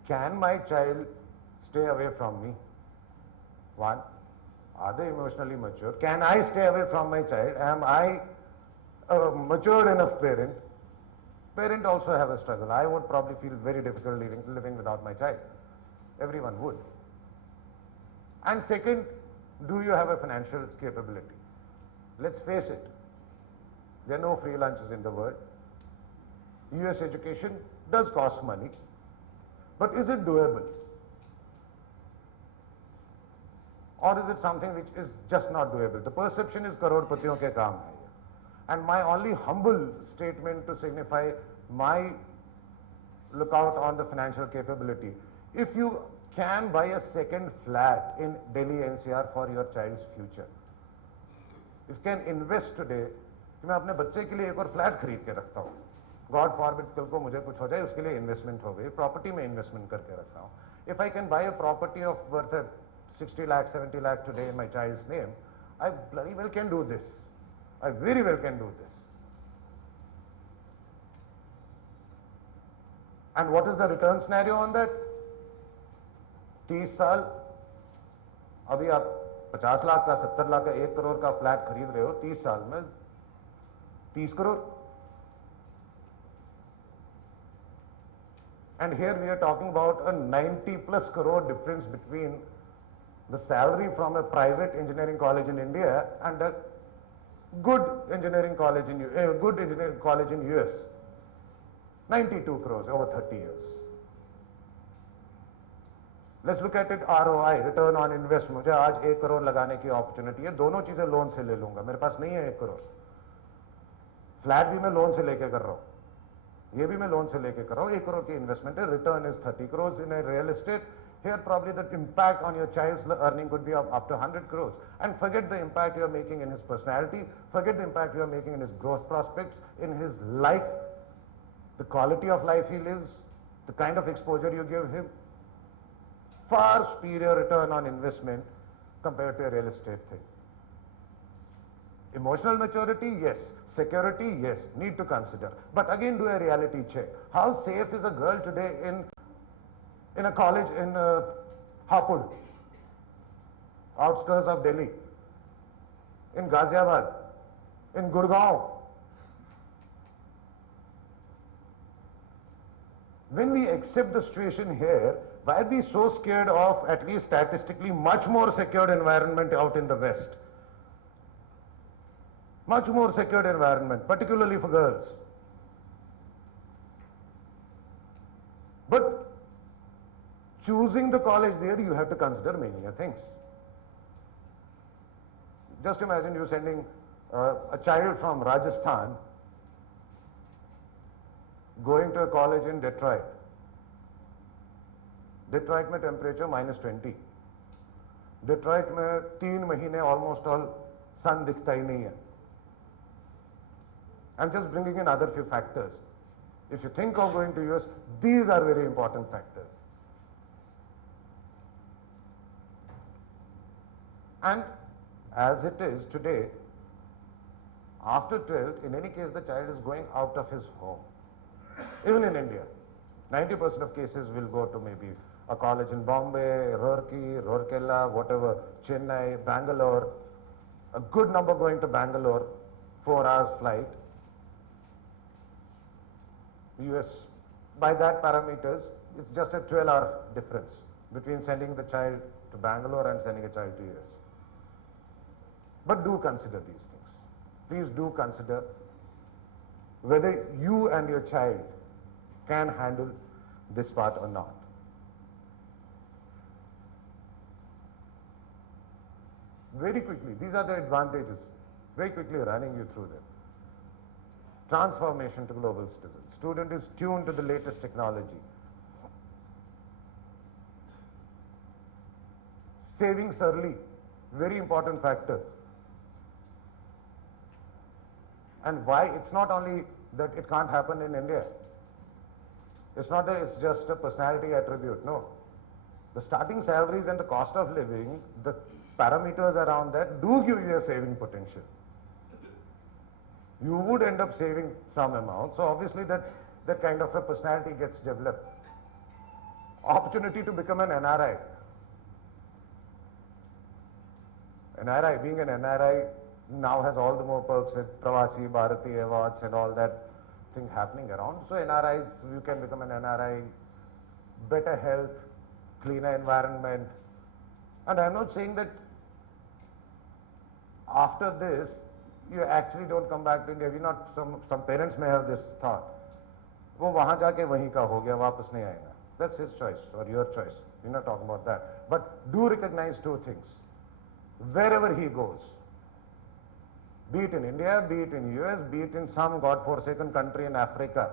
Can my child stay away from me? One, are they emotionally mature? Can I stay away from my child? Am I a matured enough parent? Parent also have a struggle. I would probably feel very difficult living without my child. Everyone would. And second, do you have a financial capability? Let's face it, there are no free lunches in the world. US education does cost money, but is it doable? Or is it something which is just not doable? The perception is करोड़पतियों के काम है. And my only humble statement to signify my lookout on the financial capability. If you can buy a second flat in Delhi NCR for your child's future, if you can invest today, कि मैं अपने बच्चे के लिए एक और flat खरीद के रखता हूँ. God forbid कल को मुझे कुछ हो जाए, उसके लिए इन्वेस्टमेंट हो गई, प्रॉपर्टी में इन्वेस्टमेंट करके रखा हूँ. If I can buy a property of worth 60 lakh, 70 lakh today in my child's name, I bloody well can do this. I very well can do this. And what is the return scenario on that? 30 साल, अभी आप 50 लाख का, 70 लाख का, 1 करोड़ का flat खरीद रहे हो, 30 साल में 30 crore. And here we are talking about a 90 plus crore difference between the salary from a private engineering college in India and a good engineering college in US. 92 crores over 30 years. Let's look at it ROI, return on investment. मुझे आज 1 करोड़ लगाने की opportunity है, दोनों चीजें loan से ले लूंगा, मेरे पास नहीं है 1 करोड़. फ्लैट भी मैं लोन से लेके कर रहा हूँ, ये भी मैं लोन से लेके कर रहा हूँ. 1 करोड़ की इन्वेस्टमेंट है, return is 30 crores in a real estate. Here probably the impact on your child's earning could be up to 100 crores. And forget the impact you are making in his personality, forget the impact you are making in his growth prospects, in his life, the quality of life he lives, the kind of exposure you give him. Far superior return on investment compared to a real estate thing. Emotional maturity, yes. Security, yes. Need to consider. But again, do a reality check. How safe is a girl today in a college in Hapur, outskirts of Delhi, in Ghaziabad, in Gurgaon? When we accept the situation here, why are we so scared of, at least statistically, much more secured environment out in the West? Much more secured environment, particularly for girls. But choosing the college there, you have to consider many things. Just imagine you sending a child from Rajasthan going to a college in Detroit. Detroit में temperature -20. Detroit में 3 महीने almost all sun दिखता ही नहीं है. I'm just bringing in other few factors. If you think of going to US, these are very important factors. And as it is today, after 12th, in any case, the child is going out of his home. Even in India, 90% of cases will go to maybe a college in Bombay, Roorkee, Rourkela, whatever, Chennai, Bangalore. A good number going to Bangalore, 4 hours flight. US, by that parameters, it's just a 12-hour difference between sending the child to Bangalore and sending a child to US. But do consider these things. Please do consider whether you and your child can handle this part or not. Very quickly, these are the advantages, very quickly running you through them. Transformation to global citizen. Student is tuned to the latest technology. Savings early, very important factor. And why? It's not only that it can't happen in India. It's not that it's just a personality attribute, no. The starting salaries and the cost of living, the parameters around that do give you a saving potential. You would end up saving some amount, so obviously that kind of a personality gets developed. Opportunity to become an NRI. NRI, being an NRI now has all the more perks with Pravasi, Bharati awards and all that thing happening around. So NRIs, you can become an NRI, better health, cleaner environment. And I'm not saying that after this, you actually don't come back to India. We not, some parents may have this thought. वो वहाँ जाके वहीं का हो गया, वापस नहीं आएगा. That's his choice or your choice. We're not talking about that. But do recognize two things. Wherever he goes, be it in India, be it in US, be it in some God-forsaken country in Africa,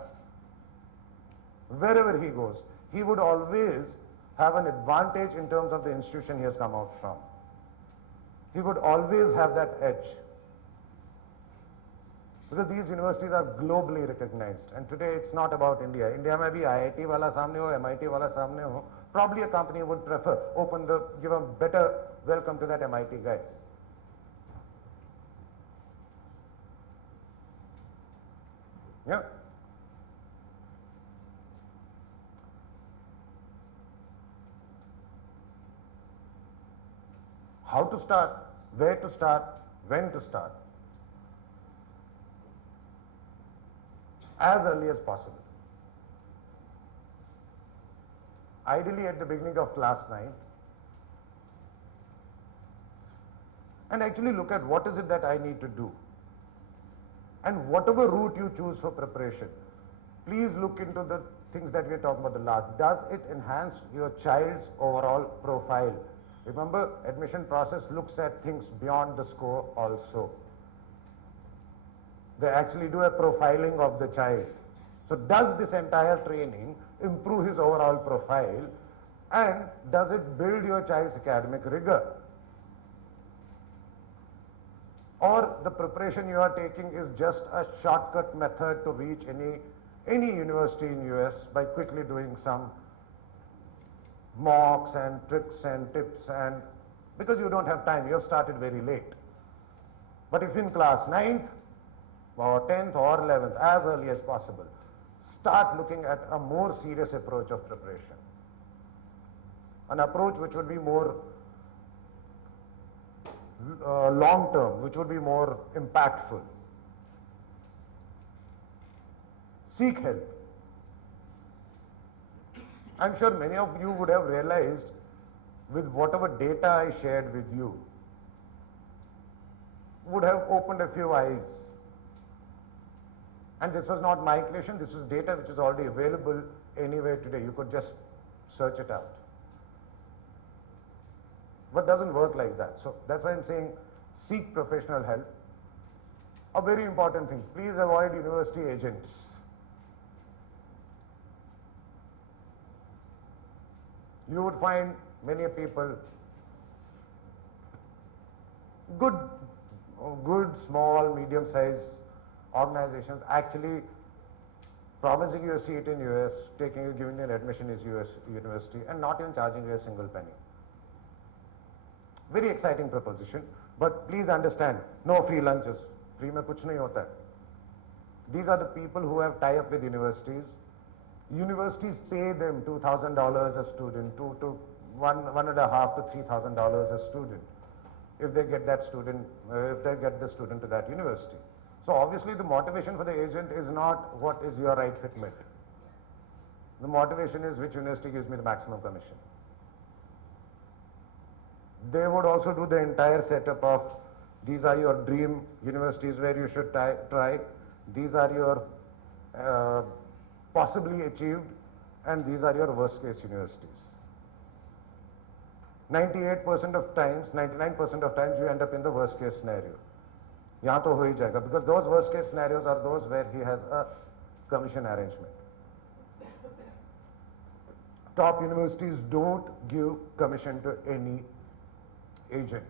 wherever he goes, he would always have an advantage in terms of the institution he has come out from. He would always have that edge. Because these universities are globally recognized. And today it's not about India. India may be IIT wala samne ho, MIT wala samne ho. Probably a company would prefer, give a better welcome to that MIT guy. Yeah. How to start, where to start, when to start. As early as possible. Ideally at the beginning of class 9. And actually look at what is it that I need to do. And whatever route you choose for preparation, please look into the things that we are talking about the last. Does it enhance your child's overall profile? Remember, admission process looks at things beyond the score also. They actually do a profiling of the child. So does this entire training improve his overall profile, and does it build your child's academic rigor? Or the preparation you are taking is just a shortcut method to reach any university in US by quickly doing some mocks and tricks and tips, and because you don't have time, you have started very late. But if in class 9th or 10th or 11th, as early as possible, start looking at a more serious approach of preparation. An approach which would be more long term, which would be more impactful. Seek help. I'm sure many of you would have realized with whatever data I shared with you, would have opened a few eyes. And this was not my creation, this is data which is already available anywhere today. You could just search it out. But it doesn't work like that. So that's why I'm saying seek professional help. A very important thing, please avoid university agents. You would find many people, good, small, medium-sized organizations actually promising you a seat in US, giving you an admission in US university and not even charging you a single penny. Very exciting proposition, but please understand, no free lunches. Free mein kuch nahi hota hai. These are the people who have tie-up with universities. Universities pay them $2,000 a student, $1,500 to $3,000 a student, if they get that student, if they get the student to that university. So obviously the motivation for the agent is not what is your right fitment. The motivation is which university gives me the maximum commission. They would also do the entire setup of these are your dream universities where you should try, these are your possibly achieved, and these are your worst case universities. 98% of times, 99% of times you end up in the worst case scenario. Yahan to ho hi jayega, because those worst case scenarios are those where he has a commission arrangement. Top universities don't give commission to any agent.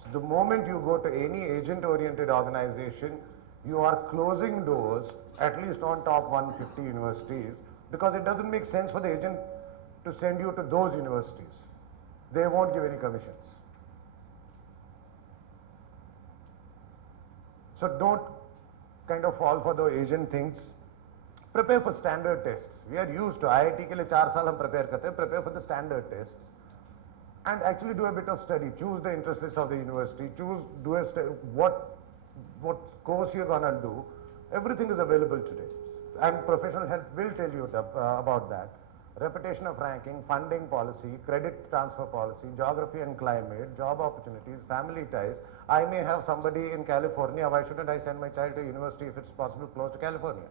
So the moment you go to any agent-oriented organization, you are closing doors at least on top 150 universities, because it doesn't make sense for the agent to send you to those universities. They won't give any commissions. So don't kind of fall for the agent things. Prepare for standard tests. We are used to IIT ke liye 4 saal hum prepare karte hain. Prepare for the standard tests and actually do a bit of study. Choose the interest list of the university. What course you're gonna do. Everything is available today, and professional help will tell you about that. Reputation of ranking, funding policy, credit transfer policy, geography and climate, job opportunities, family ties. I may have somebody in California. Why shouldn't I send my child to university if it's possible close to California?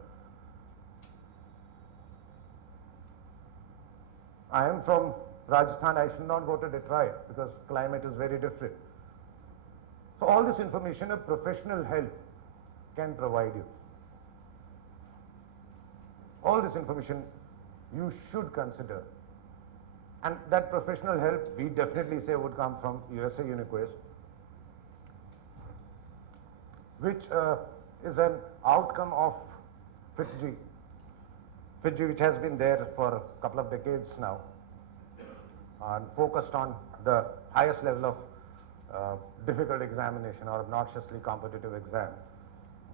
I am from Rajasthan. I should not go to Detroit because climate is very different. So all this information a professional help can provide you. All this information you should consider, and that professional help we definitely say would come from USA Uniquest, which is an outcome of FITG, which has been there for a couple of decades now and focused on the highest level of difficult examination or obnoxiously competitive exam,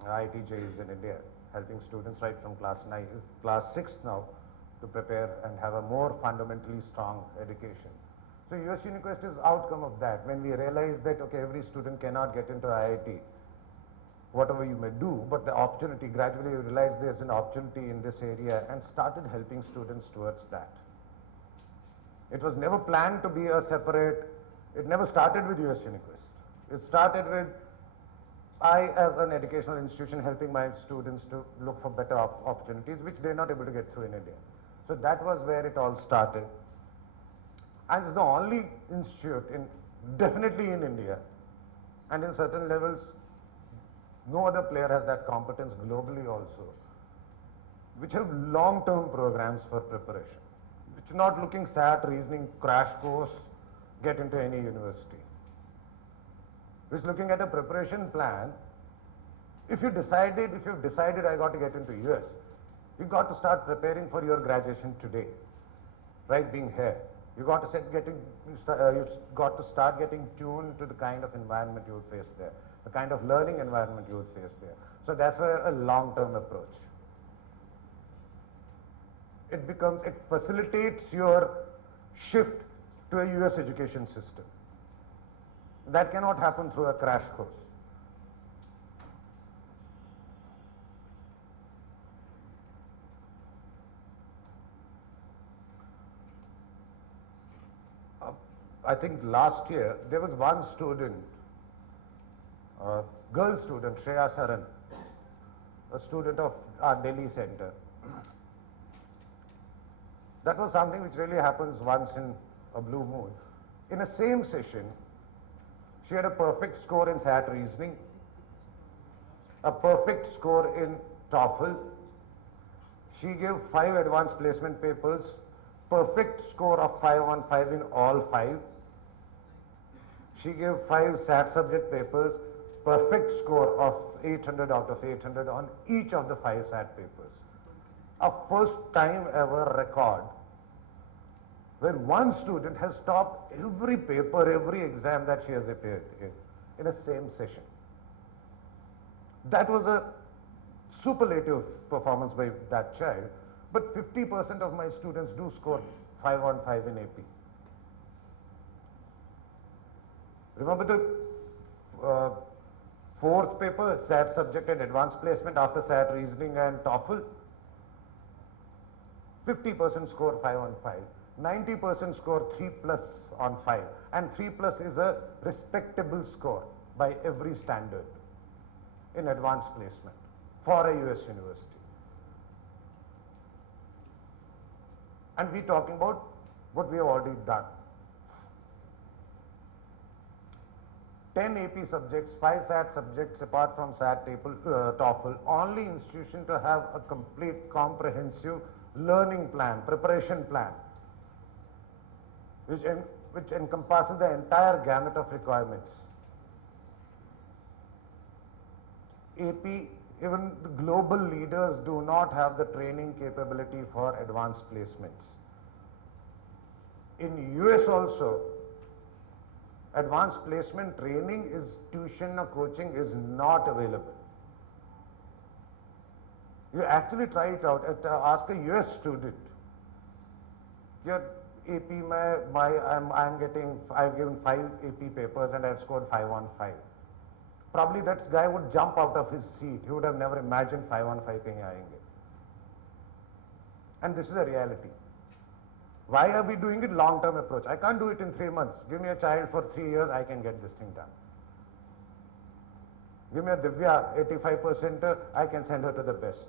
IITJs in India, helping students right from class 6 now to prepare and have a more fundamentally strong education. So US Uniquest is outcome of that. When we realized that, okay, every student cannot get into IIT, whatever you may do, but the opportunity, gradually you realize there's an opportunity in this area and started helping students towards that. It was never planned to be a separate, it never started with US Uniquest. It started with I, as an educational institution, helping my students to look for better opportunities, which they're not able to get through in India. So that was where it all started. And it's the only institute, definitely in India, and in certain levels, no other player has that competence globally also, which have long-term programs for preparation, which are not looking SAT, reasoning, crash course, get into any university. Which looking at a preparation plan. If you've decided I got to get into US, you got to start preparing for your graduation today, right? Being here, you got to start getting tuned to the kind of environment you would face there, the kind of learning environment you would face there. So that's where a long-term approach. It facilitates your shift to a US education system. That cannot happen through a crash course. I think last year, there was one student, girl student, Shreya Saran, a student of our Delhi center. That was something which really happens once in a blue moon. In a same session, she had a perfect score in SAT reasoning, a perfect score in TOEFL. She gave 5 advanced placement papers, perfect score of 5 on 5 in all 5. She gave 5 SAT subject papers, perfect score of 800 out of 800 on each of the 5 SAT papers. A first time ever record where one student has topped every paper, every exam that she has appeared in a same session. That was a superlative performance by that child, but 50% of my students do score 5 on 5 in AP. Remember the 4th paper, SAT subject and advanced placement after SAT reasoning and TOEFL? 50% score 5 on 5. 90% score 3 plus on 5. And 3 plus is a respectable score by every standard in advanced placement for a US university. And we're talking about what we have already done. 10 AP subjects, 5 SAT subjects apart from SAT, TOEFL, only institution to have a complete comprehensive learning plan, preparation plan, which encompasses the entire gamut of requirements. AP, even the global leaders do not have the training capability for advanced placements. In US also, advanced placement training is tuition or coaching is not available. You actually try it out. Ask a US student. Your AP, I've given 5 AP papers and I've scored 5 on 5. Probably that guy would jump out of his seat. He would have never imagined 5 on 5 kahin aayenge. And this is a reality. Why are we doing it long-term approach? I can't do it in 3 months. Give me a child for 3 years, I can get this thing done. Give me a Divya, 85%, I can send her to the best.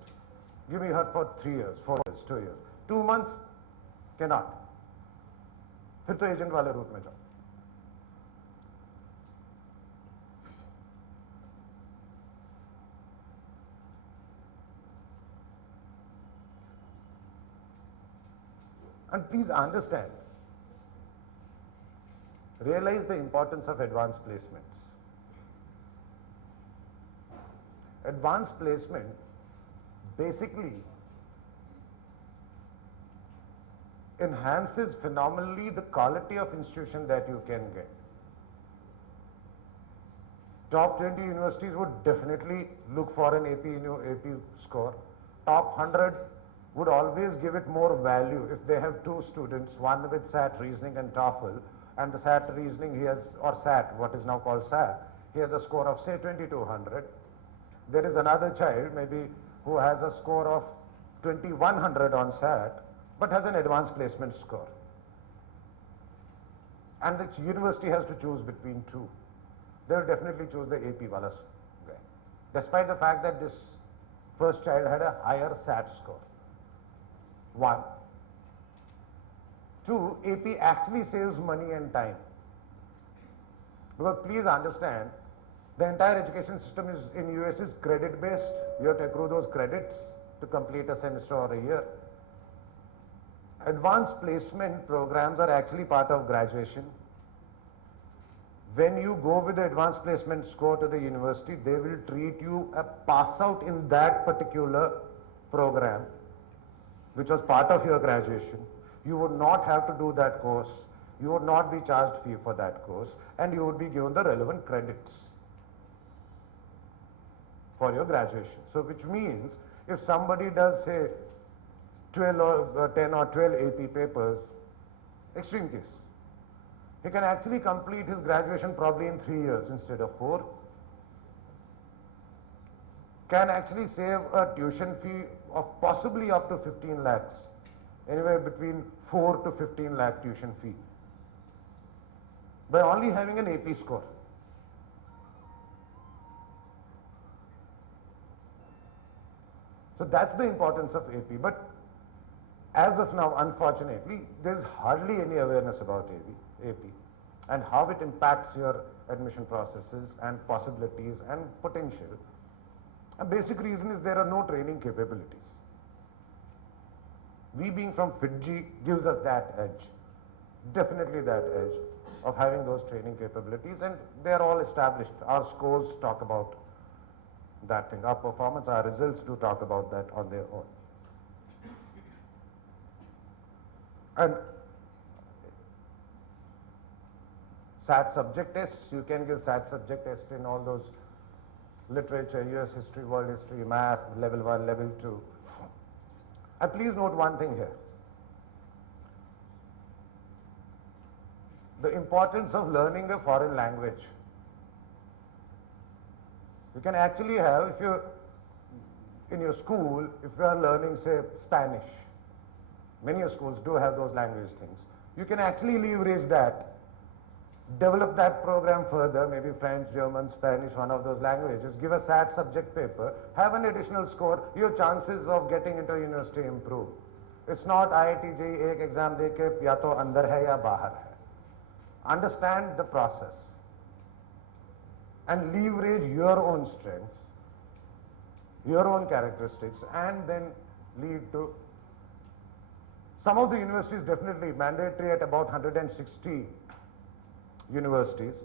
Give me her for 3 years, 4 years, 2 years. 2 months, cannot. फिर तो agent वाले root में जाओ. And please understand, realize the importance of advanced placements. Advanced placement basically enhances phenomenally the quality of institution that you can get. Top 20 universities would definitely look for an AP score. Top 100 would always give it more value if they have 2 students, one with SAT reasoning and TOEFL, and the SAT reasoning he has, or SAT, what is now called SAT, he has a score of say 2200. There is another child maybe who has a score of 2100 on SAT, but has an advanced placement score. And the university has to choose between 2. They will definitely choose the AP wala guy, despite the fact that this first child had a higher SAT score. 1. 2, AP actually saves money and time. Because please understand, the entire education system is in US is credit based. You have to accrue those credits to complete a semester or a year. Advanced placement programs are actually part of graduation. When you go with the advanced placement score to the university, they will treat you a pass out in that particular program, which was part of your graduation. You would not have to do that course. You would not be charged fee for that course, and you would be given the relevant credits for your graduation. So which means if somebody does say 12 or 10 or 12 AP papers, extreme case, he can actually complete his graduation probably in 3 years instead of 4. Can actually save a tuition fee of possibly up to 15 lakhs, anywhere between 4 to 15 lakh tuition fee. by only having an AP score. So that's the importance of AP. But as of now, unfortunately, there's hardly any awareness about AP and how it impacts your admission processes and possibilities and potential. A basic reason is there are no training capabilities. We being from Fiji gives us that edge, definitely that edge of having those training capabilities, and they are all established. Our scores talk about that thing, our performance, our results do talk about that on their own. And SAT subject tests, you can give SAT subject test in all those literature, US history, world history, math, level 1, level 2. And please note one thing here. The importance of learning a foreign language. You can actually have, if you're in your school, if you are learning, say, Spanish, many schools do have those language things. You can actually leverage that, develop that program further, maybe French, German, Spanish, one of those languages, give a SAT subject paper, have an additional score, your chances of getting into a university improve. It's not IIT JEE ek exam de ke ya to andar hai ya bahar hai. Understand the process and leverage your own strengths, your own characteristics, and then lead to. Some of the universities definitely mandatory at about 160 universities.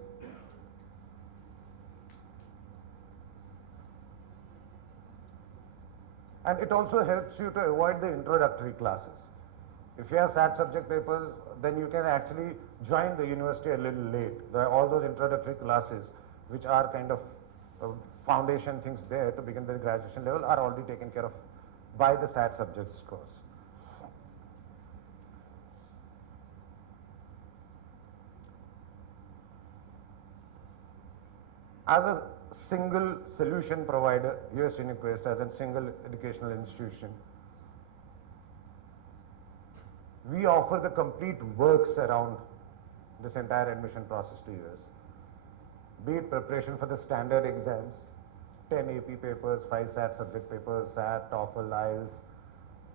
And it also helps you to avoid the introductory classes. If you have SAT subject papers, then you can actually join the university a little late. There are all those introductory classes, which are kind of foundation things there to begin the graduation level, are already taken care of by the SAT subject scores. As a single solution provider, US UnivQuest as a single educational institution, we offer the complete works around this entire admission process to US. Be it preparation for the standard exams, 10 AP papers, 5 SAT subject papers, SAT, TOEFL, IELTS,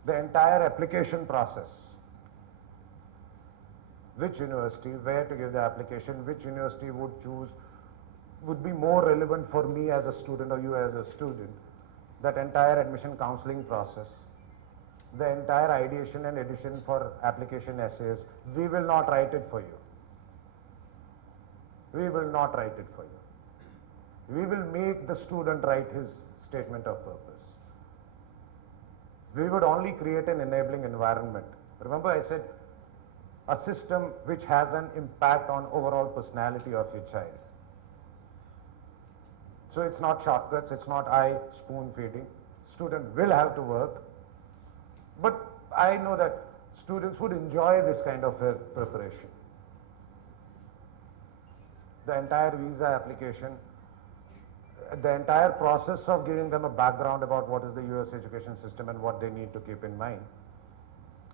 the entire application process. Which university, where to give the application, which university would choose, would be more relevant for me as a student or you as a student. That entire admission counseling process, the entire ideation and edition for application essays, we will not write it for you. We will not write it for you. We will make the student write his statement of purpose. We would only create an enabling environment. Remember I said a system which has an impact on overall personality of your child. So it's not shortcuts, it's not I spoon feeding. Student will have to work, but I know that students would enjoy this kind of a preparation. The entire visa application, the entire process of giving them a background about what is the US education system and what they need to keep in mind.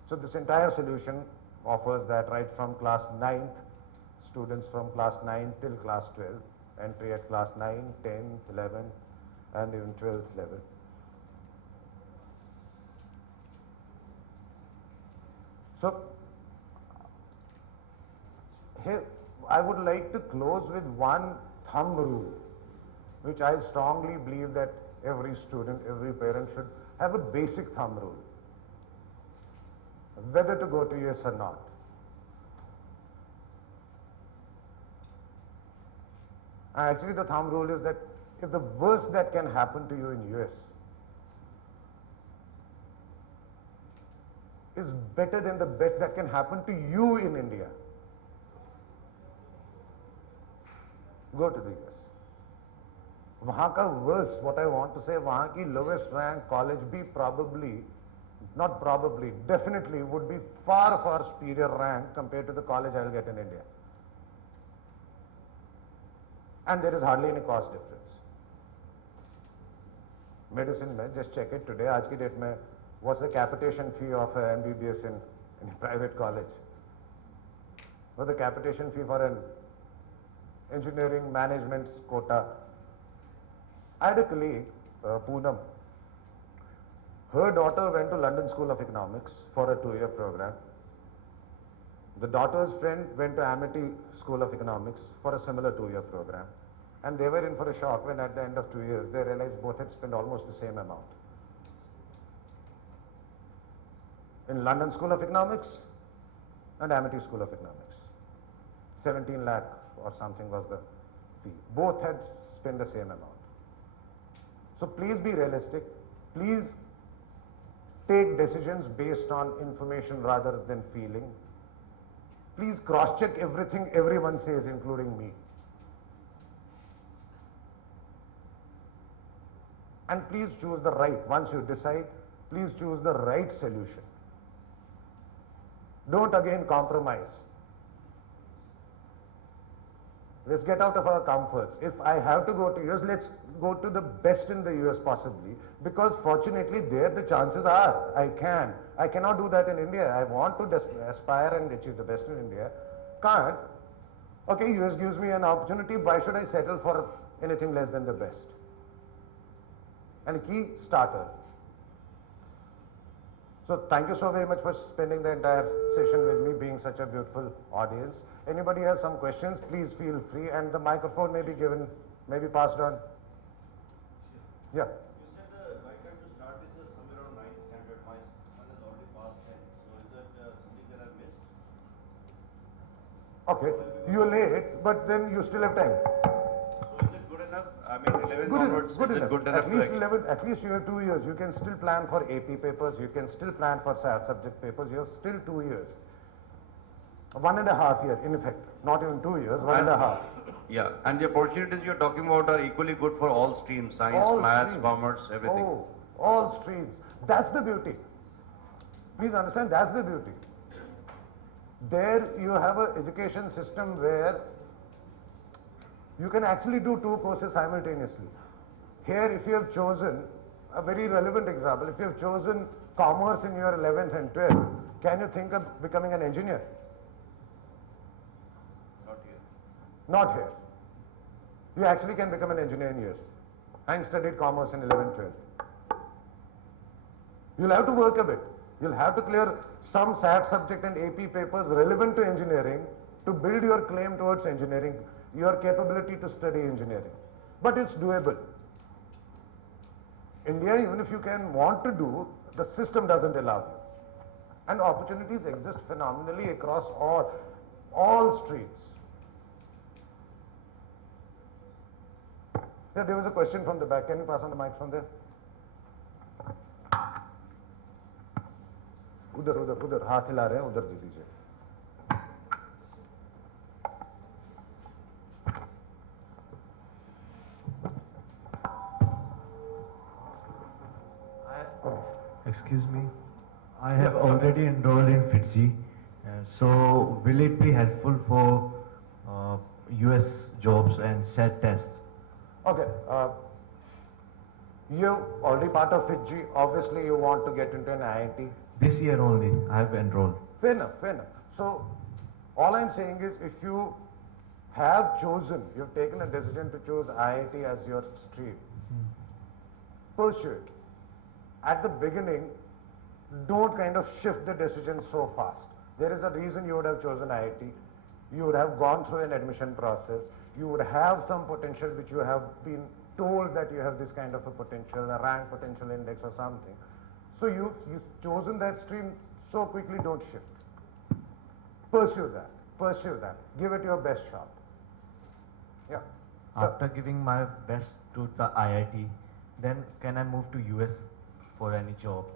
So this entire solution offers that right from class 9th, students from class 9 till class 12, entry at class 9, 10, 11 and even 12th level. So here I would like to close with one thumb rule, which I strongly believe that every student, every parent should have a basic thumb rule, whether to go to US or not. Actually, the thumb rule is that if the worst that can happen to you in US is better than the best that can happen to you in India, go to the US. वहाँ का worst, what I want to say, वहाँ की lowest rank college भी probably, not probably, definitely would be far, far superior rank compared to the college I will get in India. And there is hardly any cost difference. Medicine में, just check it today, आज की date में, what's the capitation fee of an MBBS in a private college? What's the capitation fee for an engineering management's quota. I had a colleague, Poonam. Her daughter went to London School of Economics for a 2-year program. The daughter's friend went to Amity School of Economics for a similar 2-year program. And they were in for a shock when at the end of 2 years, they realized both had spent almost the same amount. In London School of Economics and Amity School of Economics. 17 lakh or something was the fee. Both had spent the same amount. So please be realistic. Please take decisions based on information rather than feeling. Please cross-check everything everyone says, including me. And please choose the right, once you decide, please choose the right solution. Don't again compromise. Let's get out of our comforts. If I have to go to US, let's go to the best in the US possibly, because fortunately there the chances are I can. I cannot do that in India. I want to aspire and achieve the best in India. Can't. Okay, US gives me an opportunity. Why should I settle for anything less than the best? And a key starter. So thank you so very much for spending the entire session with me, being such a beautiful audience. Anybody has some questions, please feel free, and the microphone may be given, maybe passed on. Yeah. You said the right time to start is somewhere around 9th standard. My son has already passed 10. So is that something that I've missed? Okay, you're late, but then you still have time. So is it good enough? I mean, 11th Good onwards, enough, good is it enough. good enough? At least 11, at least you have 2 years. You can still plan for AP papers, you can still plan for SAT subject papers. You have still 2 years. 1.5 years, in effect. Not even 2 years, 1.5. Yeah, and the opportunities you're talking about are equally good for all streams, science, All maths, streams. commerce, everything. Oh, all streams. That's the beauty. Please understand, that's the beauty. There you have an education system where you can actually do 2 courses simultaneously. Here, if you have chosen, a very relevant example, if you have chosen commerce in your 11th and 12th, can you think of becoming an engineer? Not here. Not here. You actually can become an engineer in US. I studied commerce in 11th, 12th. You'll have to work a bit. You'll have to clear some SAT subject and AP papers relevant to engineering to build your claim towards engineering, your capability to study engineering. But it's doable. India, even if you can want to do, the system doesn't allow you. And opportunities exist phenomenally across all streets. Yeah, there was a question from the back. Can you pass on the mic from there? उधर हाथ हिला रहे हैं, उधर दे दीजिए. Excuse me, I have already enrolled in FITZI, so will it be helpful for US jobs and SAT tests? Okay, you're already part of FITZI. Obviously, you want to get into an IIT. This year only, I have enrolled. Fair enough, fair enough. So, all I'm saying is, if you have chosen, you've taken a decision to choose IIT as your stream, pursue it. At the beginning, don't kind of shift the decision so fast. There is a reason you would have chosen IIT. You would have gone through an admission process. You would have some potential which you have been told that you have this kind of a potential, a rank potential index or something. So you've chosen that stream so quickly, don't shift. Pursue that, give it your best shot. Yeah. So, After giving my best to the IIT, then can I move to US for any job?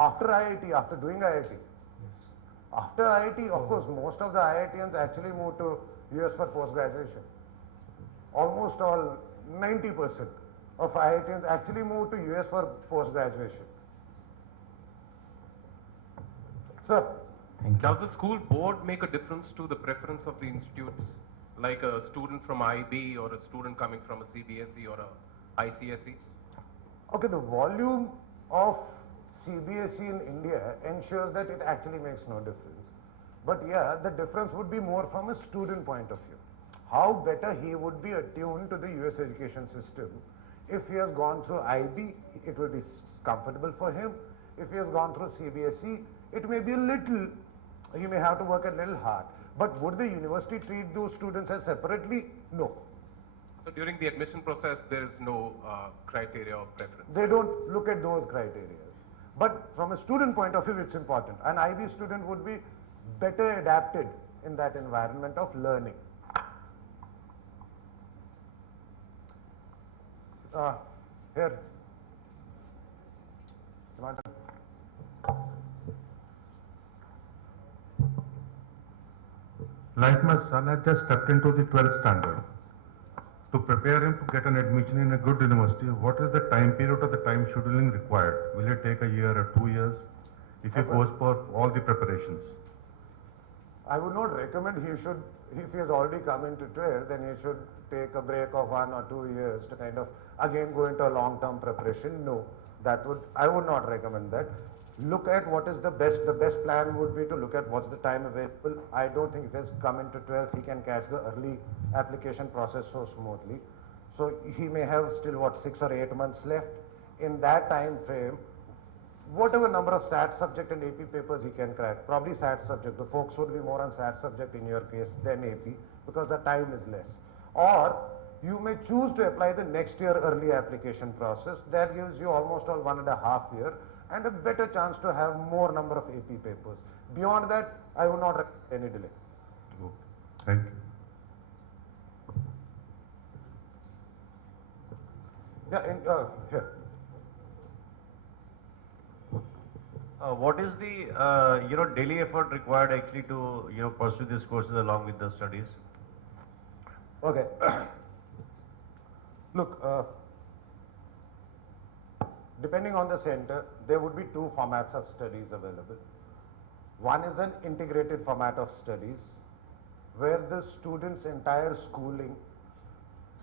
after IIT, after doing IIT? Yes. After IIT, of course, most of the IITians actually move to US for post-graduation. Almost all, 90% of IITians actually move to US for post-graduation. Sir? Does the school board make a difference to the preference of the institutes? Like a student from IB or a student coming from a CBSE or a ICSE? Okay, the volume of CBSE in India ensures that it actually makes no difference. But yeah, the difference would be more from a student point of view. how better he would be attuned to the US education system. If he has gone through IB, it will be comfortable for him. If he has gone through CBSE, it may be a little, he may have to work a little hard. But would the university treat those students as separately? No. So during the admission process, there is no criteria of preference? They don't look at those criteria. But from a student point of view, it's important. An IB student would be better adapted in that environment of learning. Here. Like my son has just stepped into the 12th standard. To prepare him to get an admission in a good university, what is the time period or the time scheduling required? Will it take a year or 2 years if he goes for all the preparations? I would not recommend he should, if he has already come into 12, then he should take a break of 1 or 2 years to kind of again go into a long-term preparation. No, I would not recommend that. Look at what is the best plan would be to look at what's the time available. I don't think if he has come into 12th, he can catch the early application process so smoothly. So he may have still 6 or 8 months left. In that time frame, whatever number of SAT subject and AP papers he can crack, probably SAT subject, the focus would be more on SAT subject in your case than AP because the time is less. Or you may choose to apply the next year early application process. That gives you almost all 1.5 years and a better chance to have more number of AP papers. Beyond that, I would not recommend any delay. Okay. Thank you. Yeah, here. What is the daily effort required actually to pursue these courses along with the studies? Okay. Look, depending on the center, there would be 2 formats of studies available. One is an integrated format of studies where the student's entire schooling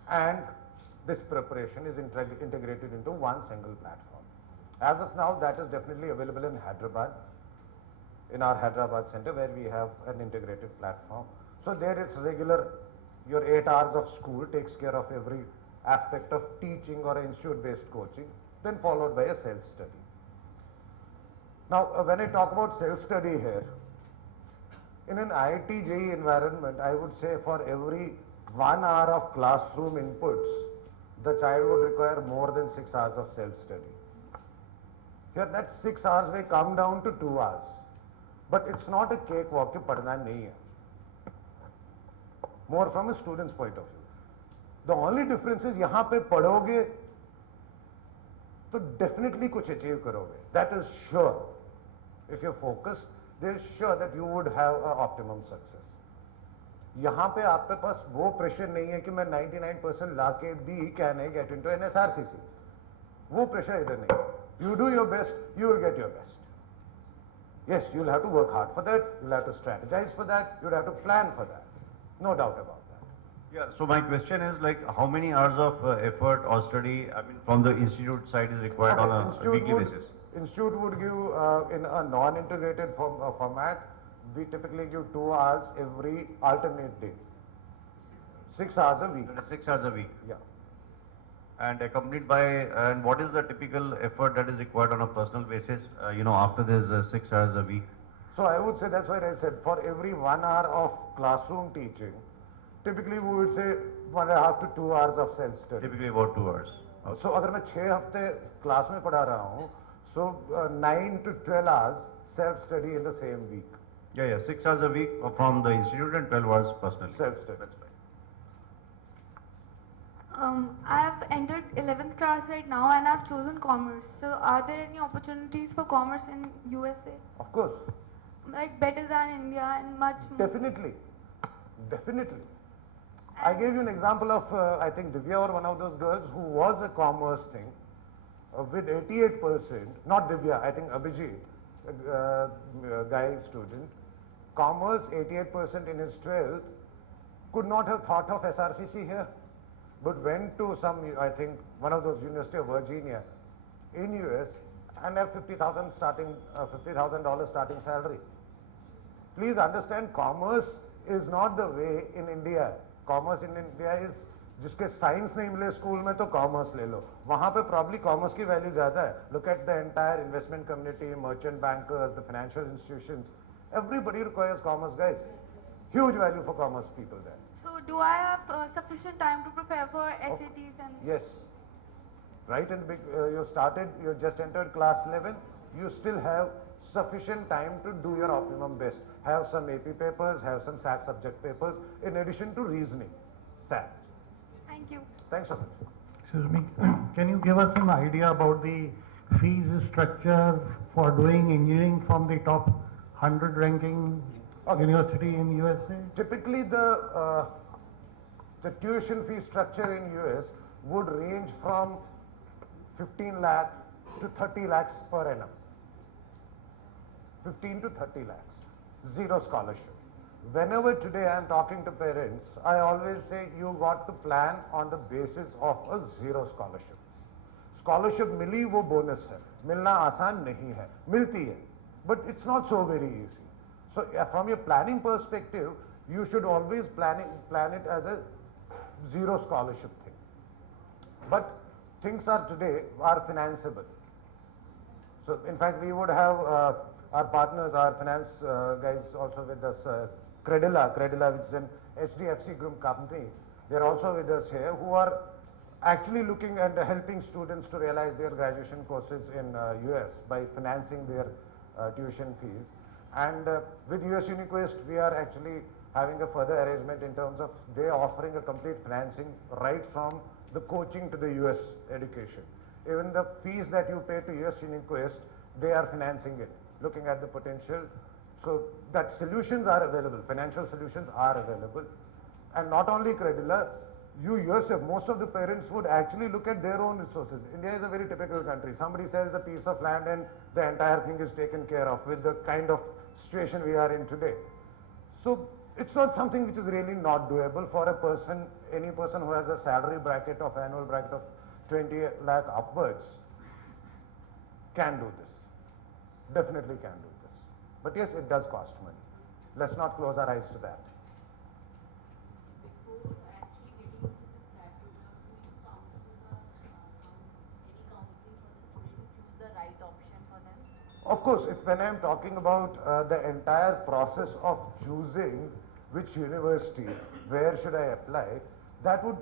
and this preparation is integrated into one single platform. As of now, that is definitely available in Hyderabad, in our Hyderabad center where we have an integrated platform. So there it's regular, your 8 hours of school takes care of every aspect of teaching or institute-based coaching, then followed by a self-study. Now, when I talk about self-study here, in an IIT JEE environment, I would say for every 1 hour of classroom inputs, the child would require more than 6 hours of self-study. Here, that 6 hours may come down to 2 hours, but it's not a cakewalk ki padhna nahi hai. More from a student's point of view. The only difference is yahan pe padhoge to definitely kuch achieve karoge. That is sure. If you're focused, they are sure that you would have an optimum success. यहाँ पे आप पे पास वो pressure नहीं है कि मैं 99% लाके भी can I get into an SRCC. वो प्रेशर इधर नहीं. You do your best, you will get your best. Yes, you'll have to work hard for that. You'll have to strategize for that. You'll have to plan for that. No doubt about that. Yeah. So my question is like, how many hours of effort or study, I mean, from the institute side is required on a weekly basis? Institute would give in a non-integrated format. We typically give 2 hours every alternate day. 6 hours a week. 6 hours a week. Yeah. And accompanied by, and what is the typical effort that is required on a personal basis, after this 6 hours a week? So I would say, that's why I said, for every 1 hour of classroom teaching, typically we would say 1.5 to 2 hours of self-study. Typically about 2 hours. Okay. So अगर मैं 6 हफ्ते class में पढ़ा रहा हूँ, so 9 to 12 hours self-study in the same week. Yeah, 6 hours a week from the institute and 12 hours personally. Self-study. That's right. I have entered 11th class right now and I have chosen commerce. So are there any opportunities for commerce in USA? Of course. Like better than India and much more? Definitely. Definitely. I gave you an example of, I think Divya or one of those girls who was a commerce thing with 88%, not Divya, I think Abhijit, guy student, commerce 88% in his 12th, could not have thought of SRCC here, but went to some, I think, one of those University of Virginia in US and have $50,000 starting salary. Please understand, commerce is not the way in India commerce in India is, जिसके science नहीं मिले school में तो commerce ले लो, वहाँ पे probably commerce की value ज़्यादा है. Look at the entire investment community, merchant bankers, the financial institutions, everybody requires commerce, guys. Huge value for commerce people there. So do I have sufficient time to prepare for SATs and? Yes. Right in the big, you started, you just entered class 11, you still have sufficient time to do your optimum best. Have some AP papers, have some SAT subject papers, in addition to reasoning, SAT. Thank you. Thanks so much. Excuse me, can you give us some idea about the fees structure for doing engineering from the top 100 ranking university in USA? Typically the tuition fee structure in US would range from 15 lakh to 30 lakhs per annum. 15 to 30 lakhs, zero scholarship. Whenever today I am talking to parents, I always say you got to plan on the basis of a zero scholarship. Scholarship मिली वो bonus है, मिलना आसान नहीं है, मिलती है, but it's not so very easy. So from your planning perspective, you should always plan it as a zero scholarship thing. But things are today are financeable. So in fact, we would have our partners, our finance guys also with us, Credila, which is an HDFC group company. They're also with us here, who are actually looking at helping students to realize their graduation courses in US by financing their tuition fees. And with USA Uniquest, we are actually having a further arrangement in terms of they offering a complete financing right from the coaching to the US education. Even the fees that you pay to US Uniquest, they are financing it, looking at the potential. So that solutions are available, financial solutions are available. And not only Credila, you yourself, most of the parents would actually look at their own resources. India is a very typical country. Somebody sells a piece of land and the entire thing is taken care of with the kind of situation we are in today. So it's not something which is really not doable for a person, any person who has a salary bracket of annual bracket of 20 lakh upwards can do this. Definitely can do this. But yes, it does cost money. Let's not close our eyes to that. Of course, when I am talking about the entire process of choosing which university, where should I apply, that would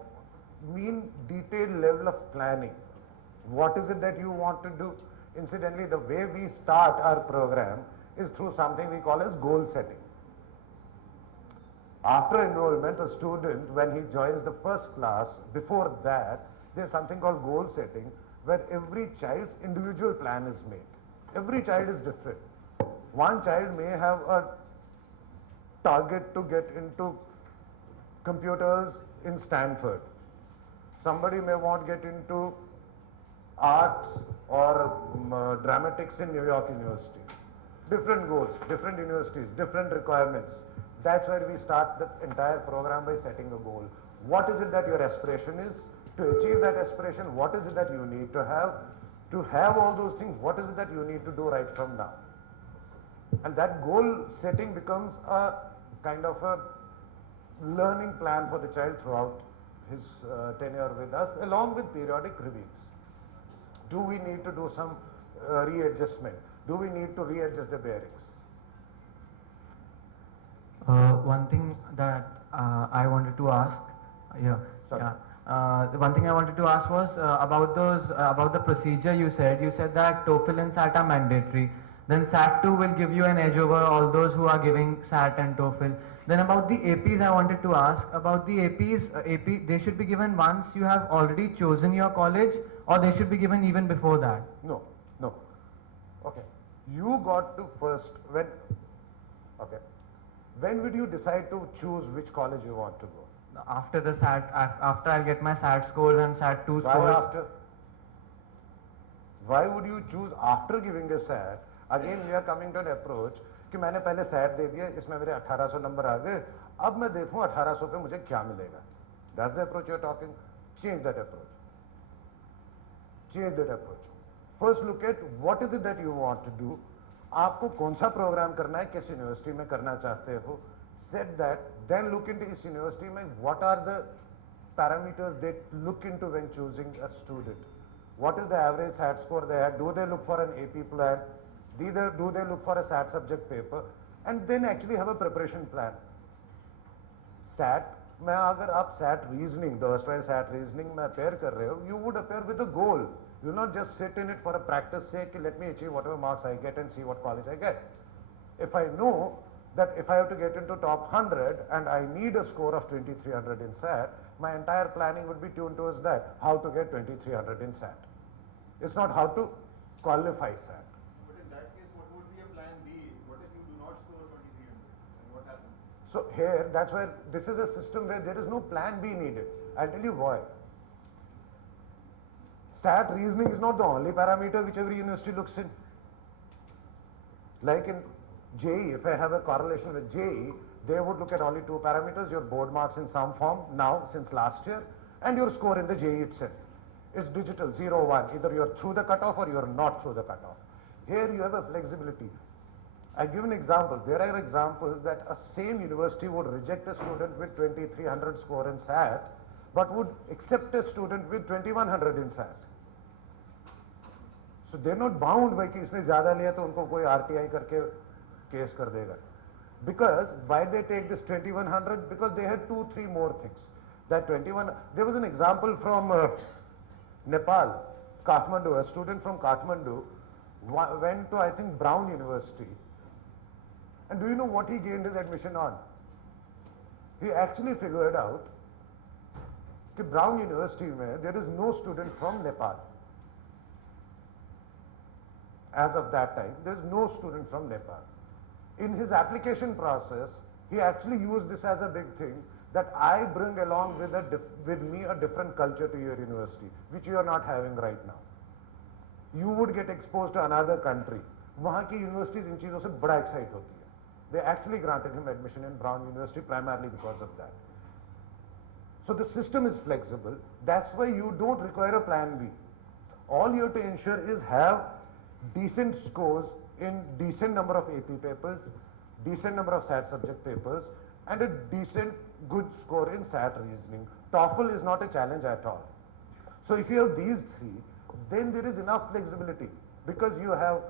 mean detailed level of planning. What is it that you want to do? Incidentally, the way we start our program is through something we call as goal setting. After enrollment, a student, when he joins the first class, before that, there's something called goal setting, where every child's individual plan is made. Every child is different. One child may have a target to get into computers in Stanford. Somebody may want to get into arts or dramatics in New York University. Different goals, different universities, different requirements. That's where we start the entire program by setting a goal. What is it that your aspiration is? To achieve that aspiration, what is it that you need to have? To have all those things, what is it that you need to do right from now? And that goal setting becomes a kind of a learning plan for the child throughout his tenure with us, along with periodic reviews. Do we need to do some readjustment? Do we need to readjust the bearings? One thing that I wanted to ask, one thing I wanted to ask was about the procedure you said. You said that TOEFL and SAT are mandatory. Then SAT 2 will give you an edge over all those who are giving SAT and TOEFL. Then about the APs, I wanted to ask about the APs. They should be given once you have already chosen your college, or they should be given even before that? No. Okay. You got to first when would you decide to choose which college you want to go? After the SAT, after I'll get my SAT scores and SAT 2 Why scores. after? Why would you choose after giving a SAT? Again, we are coming to an approach कि मैंने पहले SAT दे दिया, इसमें मेरे 1800 number आ गए, अब मैं देखूं 1800 पे मुझे क्या मिलेगा? That's the approach you're talking. Change that approach. Change that approach. First look at what is it that you want to do. आपको कौन सा प्रोग्राम करना है, किस यूनिवर्सिटी में करना चाहते हो, said that then look into his university, what are the parameters they look into when choosing a student. What is the average SAT score they had? Do they look for an AP plan? Do they look for a SAT subject paper? And then actually have a preparation plan. SAT, में अगर आप SAT reasoning, the erstwhile SAT reasoning में appear कर रहे हो, you would appear with a goal. You will not just sit in it for a practice sake, let me achieve whatever marks I get and see what college I get. If I know that if I have to get into top 100 and I need a score of 2300 in SAT, my entire planning would be tuned towards that, how to get 2300 in SAT. It's not how to qualify SAT. But in that case, what would be a plan B? What if you do not score 2300? And what happens? So here, that's where this is a system where there is no plan B needed. I'll tell you why. SAT reasoning is not the only parameter which every university looks in. Like in JEE, if I have a correlation with JEE, they would look at only two parameters, your board marks in some form now since last year and your score in the JEE itself. It's digital, 0, 1, either you're through the cutoff or you're not through the cutoff. Here you have a flexibility. I've given examples. There are examples that a same university would reject a student with 2300 score in SAT but would accept a student with 2100 in SAT. So they're not bound by कि इसने ज़्यादा लिया तो उनको कोई RTI करके case कर देगा. Because why they take this 2100? Because they had 2-3 more things. That 21, there was an example from Nepal, Kathmandu. A student from Kathmandu went to, I think, Brown University. And do you know what he gained his admission on? He actually figured out that Brown University mein, there is no student from Nepal. As of that time, there is no student from Nepal. In his application process, he actually used this as a big thing, that I bring along with me a different culture to your university, which you are not having right now. You would get exposed to another country. वहाँ की universities इन चीज़ों से बड़ा excite होती है. They actually granted him admission in Brown University primarily because of that. So the system is flexible. That's why you don't require a plan B. All you have to ensure is have decent scores in decent number of AP papers, decent number of SAT subject papers, and a decent good score in SAT reasoning. TOEFL is not a challenge at all. So if you have these three, then there is enough flexibility because you have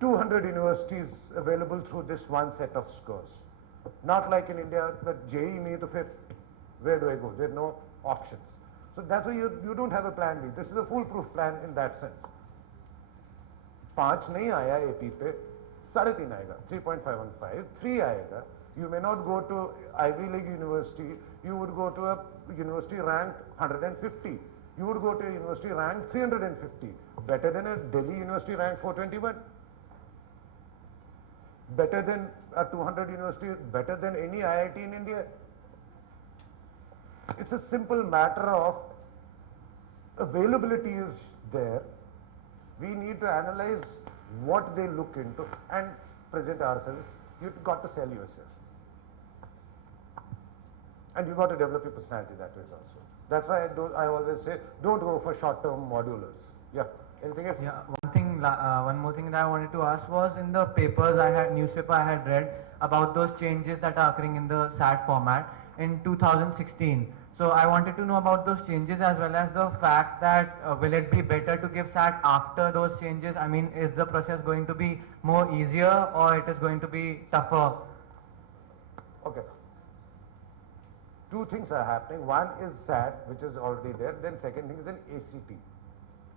200 universities available through this one set of scores. Not like in India, but JEE me to fit, where do I go? There are no options. So that's why you don't have a plan B. This is a foolproof plan in that sense. 5 नहीं आया AP पे, 3.5 आएगा, 3.515, 3 आएगा. You may not go to Ivy League University, you would go to a university ranked 150. You would go to a university ranked 350. Better than a Delhi University ranked 421. Better than a 200 university, better than any IIT in India. It's a simple matter of availability is there. We need to analyze what they look into and present ourselves. You've got to sell yourself. And you've got to develop your personality that way also. That's why I always say, don't go for short-term modulars. Yeah. Anything else? Yeah. One more thing that I wanted to ask was in the newspaper I had read about those changes that are occurring in the SAT format in 2016. So I wanted to know about those changes as well as the fact that will it be better to give SAT after those changes? I mean, is the process going to be more easier or it is going to be tougher? Okay. Two things are happening. One is SAT, which is already there. Then second thing is an ACT.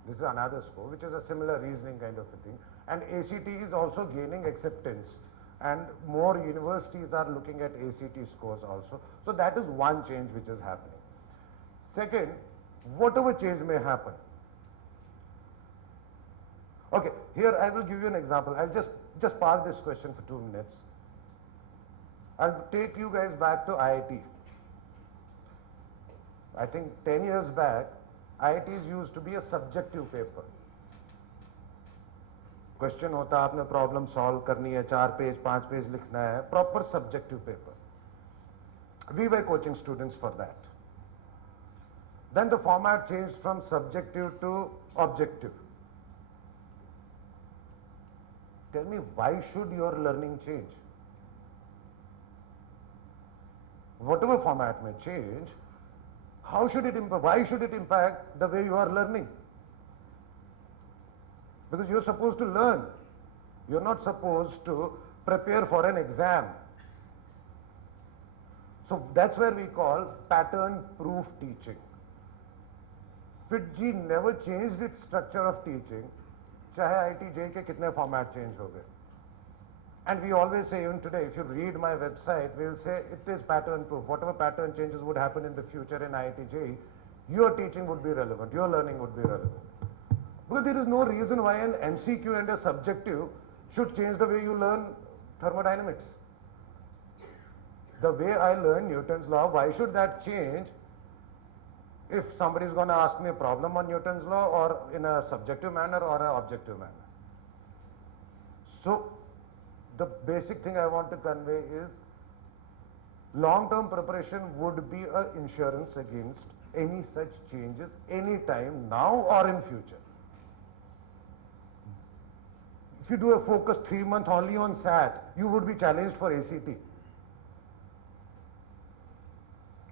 This is another score, which is a similar reasoning kind of a thing. And ACT is also gaining acceptance. And more universities are looking at ACT scores also. So that is one change which is happening. Second, whatever change may happen. Okay, here I will give you an example. I'll just park this question for 2 minutes. I'll take you guys back to IIT. I think 10 years back, IITs used to be a subjective paper. Question होता आपने problem solve करनी है 4 page 5 page लिखना है, proper subjective paper. We were coaching students for that. Then the format changed from subjective to objective. Tell me, why should your learning change? whatever format may change, how should it why should it impact the way you are learning? Because you're supposed to learn. You're not supposed to prepare for an exam. So that's where we call pattern-proof teaching. FITG never changed its structure of teaching, chahe IIT JEE ke kitne format change ho gaye. And we always say, even today, if you read my website, we'll say it is pattern-proof. Whatever pattern changes would happen in the future in IIT JEE, your teaching would be relevant, your learning would be relevant. Because there is no reason why an MCQ and a subjective should change the way you learn thermodynamics. The way I learn Newton's law, why should that change if somebody is going to ask me a problem on Newton's law or in a subjective manner or an objective manner? So, the basic thing I want to convey is long-term preparation would be an insurance against any such changes anytime now or in future. If you do a focus 3-month only on SAT, you would be challenged for ACT.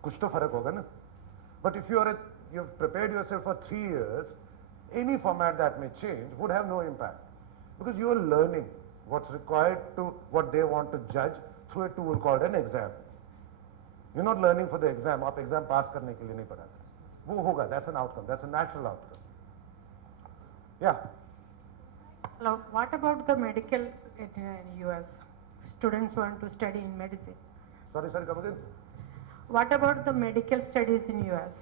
Kuch to farak hoga na? But if you've prepared yourself for 3 years, any format that may change would have no impact. Because you are learning what's required to what they want to judge through a tool called an exam. You're not learning for the exam. Aap exam pass karne ke liye nahi padhate. Wo hoga, that's an outcome, that's a natural outcome. Yeah. Hello, what about the medical in US? Students want to study in medicine. Sorry, come again. What about the medical studies in US?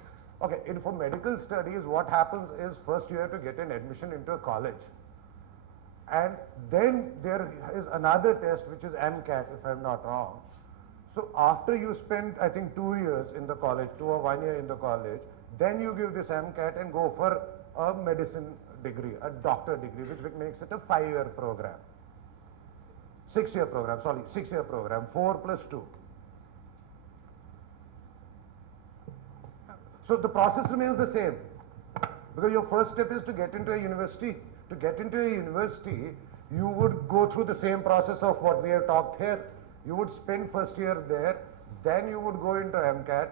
Okay, for medical studies, what happens is first you have to get an admission into a college. And then there is another test which is MCAT, if I'm not wrong. So after you spend, I think, 2 years in the college, 2 or 1 year in the college, then you give this MCAT and go for a medicine degree, a doctor degree, which makes it a 5-year program. 6-year program, 6-year program, 4 plus 2. So the process remains the same, because your first step is to get into a university. To get into a university, you would go through the same process of what we have talked here. You would spend first year there, then you would go into MCAT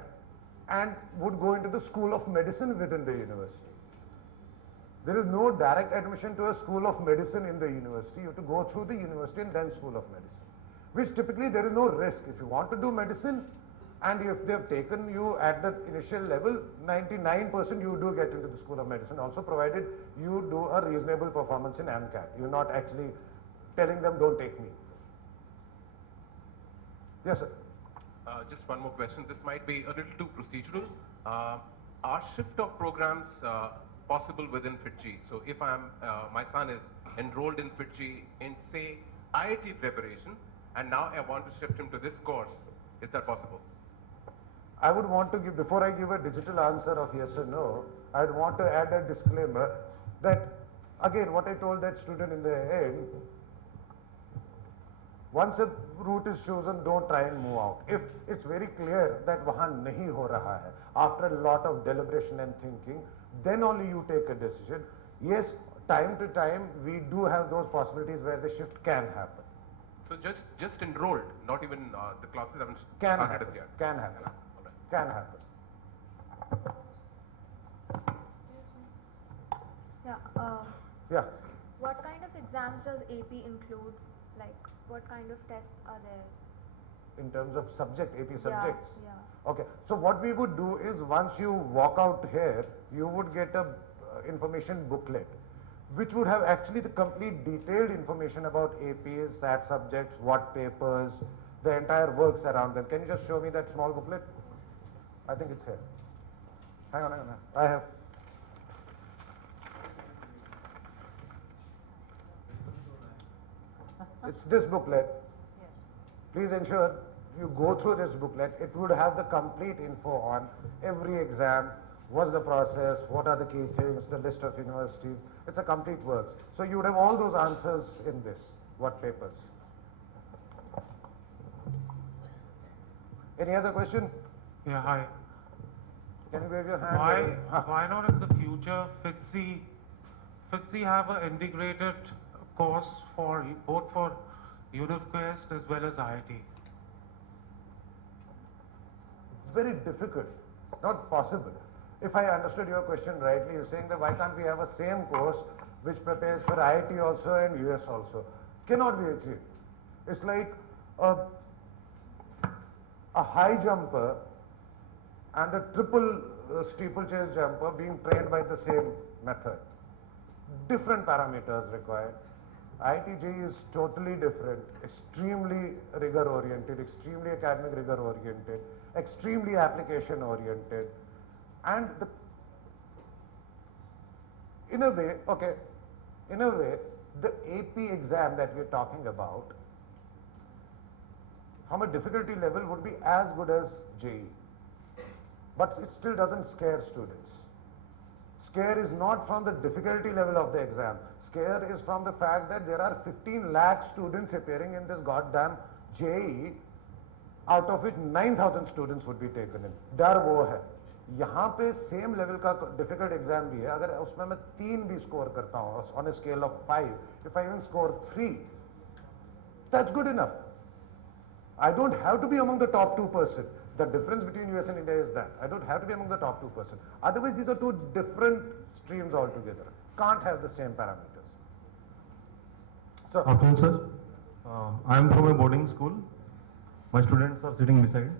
and would go into the School of Medicine within the university. There is no direct admission to a School of Medicine in the university. You have to go through the university and then School of Medicine, which typically there is no risk. If you want to do medicine, and if they have taken you at the initial level, 99% you do get into the School of Medicine, also provided you do a reasonable performance in MCAT. You're not actually telling them, don't take me. Yes, sir. Just one more question. This might be a little too procedural. Are shift of programs possible within FITG? So if my son is enrolled in FITG in, say, IIT preparation, and now I want to shift him to this course, is that possible? I would want to give, before I give a digital answer of yes or no, I'd want to add a disclaimer that, again, what I told that student in the end, once a route is chosen, don't try and move out. If it's very clear that wahan nahi ho raha hai, after a lot of deliberation and thinking, then only you take a decision. Yes, time to time, we do have those possibilities where the shift can happen. So just enrolled, not even the classes haven't Can started happen. as yet. Can happen. Can happen. Yeah. Yeah. What kind of exams does AP include? Like, what kind of tests are there? In terms of AP subjects? Yeah. Okay. So what we would do is once you walk out here, you would get a information booklet, which would have actually the complete detailed information about APs, SAT subjects, what papers, the entire works around them. Can you just show me that small booklet? I think it's here. Hang on. I have. It's this booklet. Please ensure you go through this booklet. It would have the complete info on every exam, what's the process, what are the key things, the list of universities. It's a complete works. So you would have all those answers in this. What papers? Any other question? Yeah, hi. Can you wave your hand? Why not in the future FITG have an integrated course for both for UnivQuest as well as IIT? very difficult, not possible. If I understood your question rightly, you're saying that why can't we have a same course which prepares for IIT also and US also? Cannot be achieved. It's like a high jumper and a triple steeplechase jumper being trained by the same method. Different parameters required. IIT JEE is totally different, extremely rigor oriented, extremely academic rigor oriented, extremely application oriented, and in a way, the AP exam that we're talking about from a difficulty level would be as good as JEE, but it still doesn't scare students. Scare is not from the difficulty level of the exam. Scare is from the fact that there are 15 lakh students appearing in this goddamn JEE, out of which 9,000 students would be taken in. डर वो है. यहाँ पे same level का difficult exam भी है. अगर उसमें मैं 3 भी score करता हूँ on a scale of 5, if I even score 3, that's good enough. I don't have to be among the top 2%. The difference between US and India is that I don't have to be among the top 2%. Otherwise, these are two different streams altogether. Can't have the same parameters. So, afternoon, sir. I am from a boarding school. My students are sitting beside.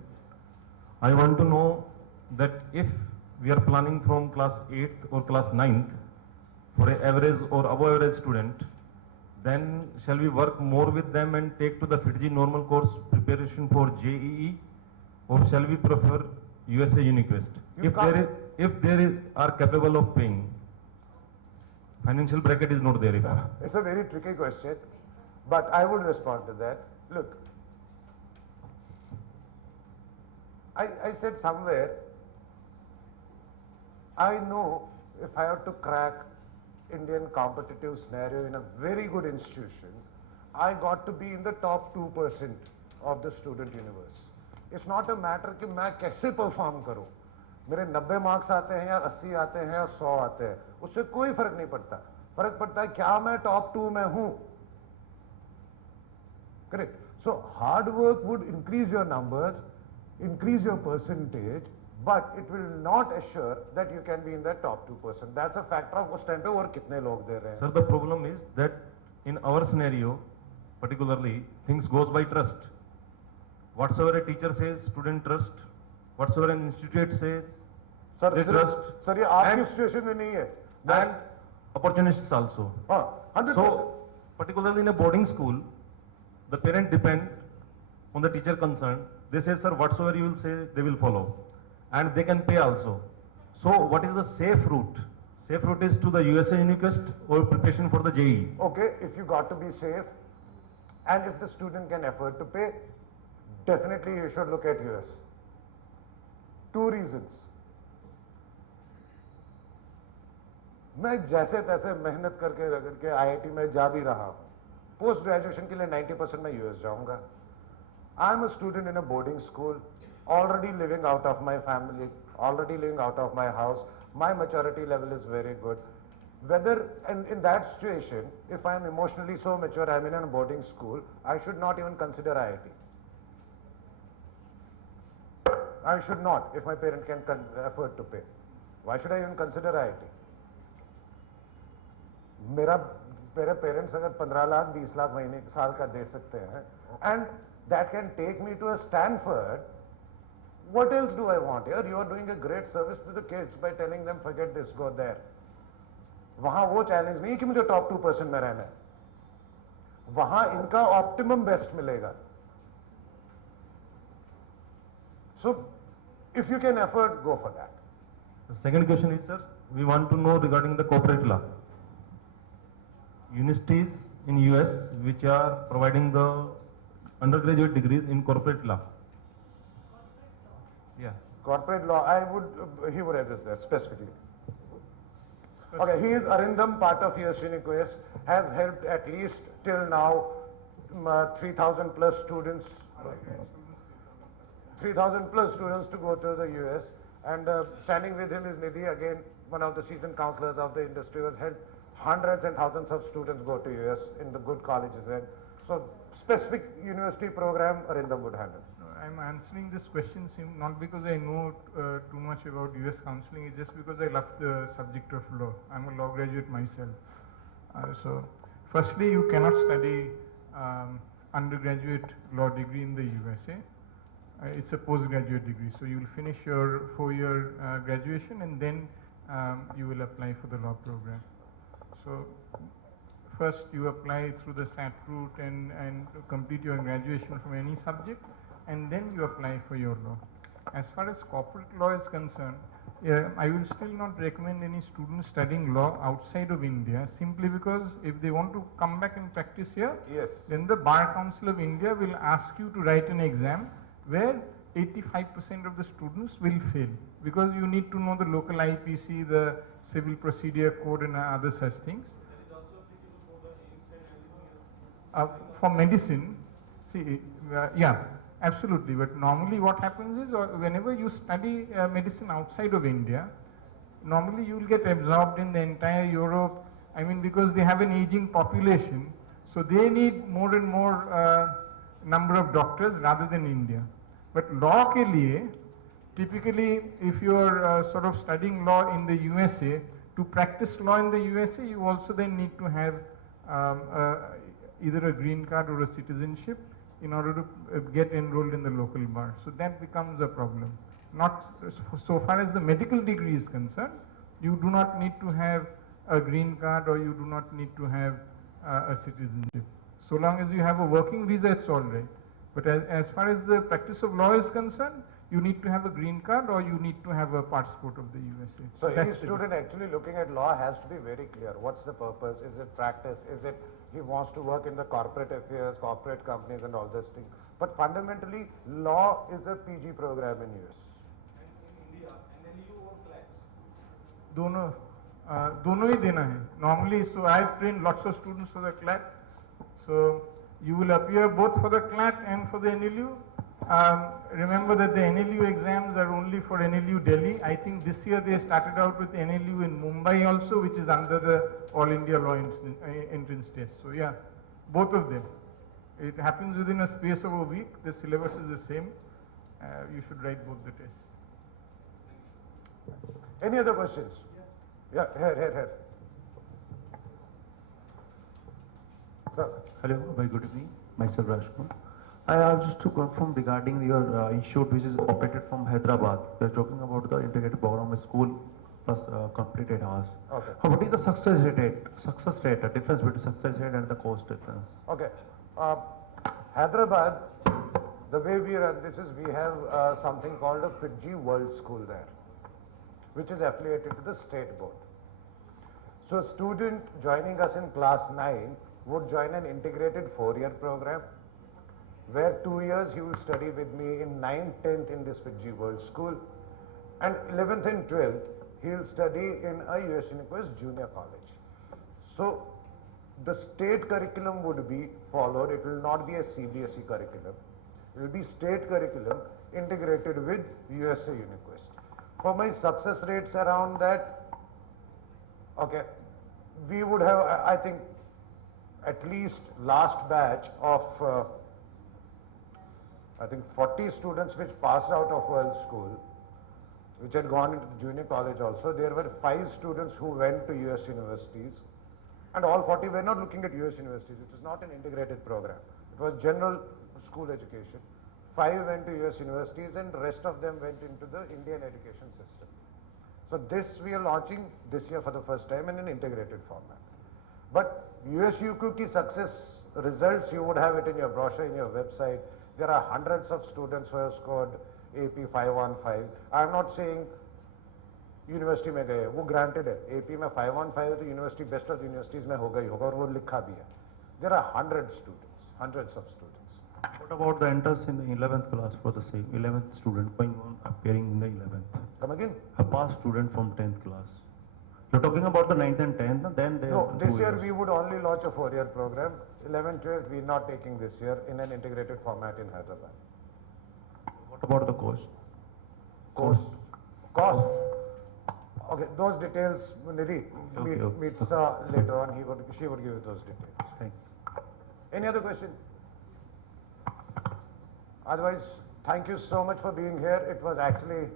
I want to know that if we are planning from class 8th or class 9th for an average or above average student, then shall we work more with them and take to the FITGI normal course preparation for JEE? Or shall we prefer USA Uniquest? If there is are capable of paying, financial bracket is not there. It's a very tricky question, but I would respond to that. Look, I said somewhere, I know if I have to crack Indian competitive scenario in a very good institution, I got to be in the top 2% of the student universe. It's not a matter कि मैं कैसे perform करूं. मेरे 90 marks आते हैं या 80 आते हैं या 100 आते हैं, उससे कोई फर्क नहीं पड़ता. फर्क पड़ता है क्या मैं टॉप 2 में हूं. Correct. So hard work would increase your numbers, increase your percentage, but it will not assure that you can be in that top 2%. That's a factor of उस टाइम पे और कितने लोग दे रहे हैं. Sir, the problem is that in our scenario, particularly, things goes by trust. Whatsoever a teacher says, student trust. Whatsoever an institute says, they trust. Sir, ये आपकी situation में नहीं है. And opportunists also. 100%. So, particularly in a boarding school, the parent depend on the teacher concerned. They say, sir, whatsoever you will say, they will follow. And they can pay also. So, what is the safe route? Safe route is to the USA Uniquest or preparation for the JEE. Okay, if you got to be safe, and if the student can afford to pay, definitely you should look at US. 2 reasons. मैं जैसे तैसे मेहनत करके IIT में जा भी रहा हूँ. पोस्ट ग्रेजुएशन के लिए 90% मैं US जाऊँगा. I am a student in a boarding school, already living out of my family, already living out of my house. My maturity level is very good. Whether in that situation, if I am emotionally so mature, I am in a boarding school, I should not even consider IIT. I should not, if my parent can afford to pay. Why should I even consider IIT? मेरे parents अगर 15 लाख 20 लाख महीने साल का दे सकते हैं, and that can take me to a Stanford, what else do I want? Here you are doing a great service to the kids by telling them forget this, go there. वहाँ वो challenge नहीं कि मुझे top 2% में रहना है. वहाँ इनका ऑप्टिमम बेस्ट मिलेगा. So, if you can afford, go for that. The second question is, sir, we want to know regarding the corporate law. Universities in US which are providing the undergraduate degrees in corporate law. Yeah. Corporate law, he would address that specifically. Okay, he is Arindam, part of USA Uniquest, has helped at least till now 3,000 plus students. 3,000 plus students to go to the US, and standing with him is Nidhi, again one of the seasoned counselors of the industry, who has helped hundreds and thousands of students go to US in the good colleges. And so specific university program Arindam would handle. I'm answering this question not because I know too much about US counseling, it's just because I love the subject of law. I'm a law graduate myself. So, firstly, you cannot study undergraduate law degree in the USA. It's a postgraduate degree, so you will finish your 4-year graduation and then you will apply for the law program. So, first you apply through the SAT route and complete your graduation from any subject, and then you apply for your law. As far as corporate law is concerned, I will still not recommend any students studying law outside of India, simply because if they want to come back and practice here, then the Bar Council of India will ask you to write an exam where 85% of the students will fail, because you need to know the local IPC, the Civil Procedure Code and other such things. For medicine, see, yeah, absolutely. But normally what happens is, whenever you study medicine outside of India, normally you will get absorbed in the entire Europe. I mean, because they have an aging population, so they need more and more number of doctors rather than India. But law ke liye, typically, if you are sort of studying law in the USA, to practice law in the USA, you also then need to have either a green card or a citizenship in order to get enrolled in the local bar. So that becomes a problem. Not so far as the medical degree is concerned, you do not need to have a green card or you do not need to have a citizenship. So long as you have a working visa, it's all right. But as far as the practice of law is concerned, you need to have a green card or you need to have a passport of the USA. So any student actually looking at law has to be very clear. What's the purpose? Is it practice? Is it he wants to work in the corporate affairs, corporate companies and all this thing? But fundamentally, law is a PG program in US. दोनों ही देना है. Normally, so I've trained lots of students for the CLAT. So you will appear both for the CLAT and for the NLU. Remember that the NLU exams are only for NLU Delhi. I think this year they started out with NLU in Mumbai also, which is under the All India Law entrance test. So yeah, both of them. It happens within a space of a week. The syllabus is the same. You should write both the tests. Any other questions? Yeah, here. Sir. Hello, very good evening. Myself Rajkumar. I have just to confirm regarding your institute which is operated from Hyderabad. We are talking about the integrated program of school plus completed hours. Okay. What is the success rate, the difference between success rate and the cost difference? Okay. Hyderabad, the way we run this is we have something called a FITGI World School there, which is affiliated to the state board. So a student joining us in class 9 would join an integrated 4-year program, where 2 years he will study with me in 9th, 10th in this FITGI World School, and 11th and 12th he will study in a US Uniquest junior college. So the state curriculum would be followed. It will not be a CBSE curriculum. It will be state curriculum integrated with USA Uniquest. For my success rates around that, okay, we would have, I think, at least last batch of I think 40 students which passed out of World School, which had gone into the junior college also. There were 5 students who went to US universities, and all 40 were not looking at US universities. It was not an integrated program. It was general school education. 5 went to US universities and the rest of them went into the Indian education system. So this we are launching this year for the first time in an integrated format. But USUQ success results, you would have it in your brochure, in your website. There are hundreds of students who have scored AP 515. I am not saying university में गए, वो granted है. AP में 515 है तो university best of universities में होगा ही होगा और वो लिखा भी है. There are hundreds of students. What about the enters in the 11th class for the same 11th student going on appearing in the 11th? Come again? A past student from 10th class. You're talking about the 9th and 10th, then they. No, this year we would only launch a 4-year program. 11th, 12th we are not taking this year in an integrated format in Hyderabad. What about the cost? Cost. Okay, those details, Nidhi meets later on. She would give you those details. Thanks. Any other question? Otherwise, Thank you so much for being here. It was actually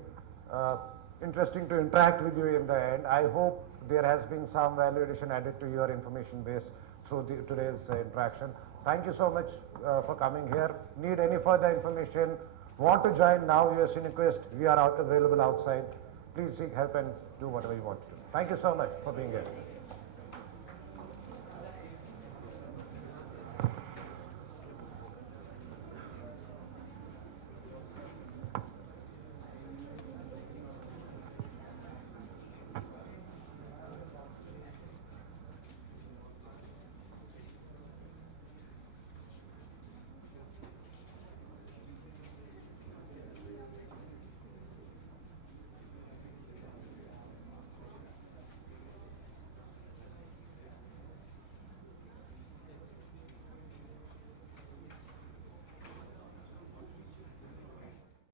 interesting to interact with you in the end. I hope there has been some value addition added to your information base through today's interaction. Thank you so much for coming here. Need any further information? Want to join now US UnivQuest? We are available outside. Please seek help and do whatever you want to do. Thank you so much for being here.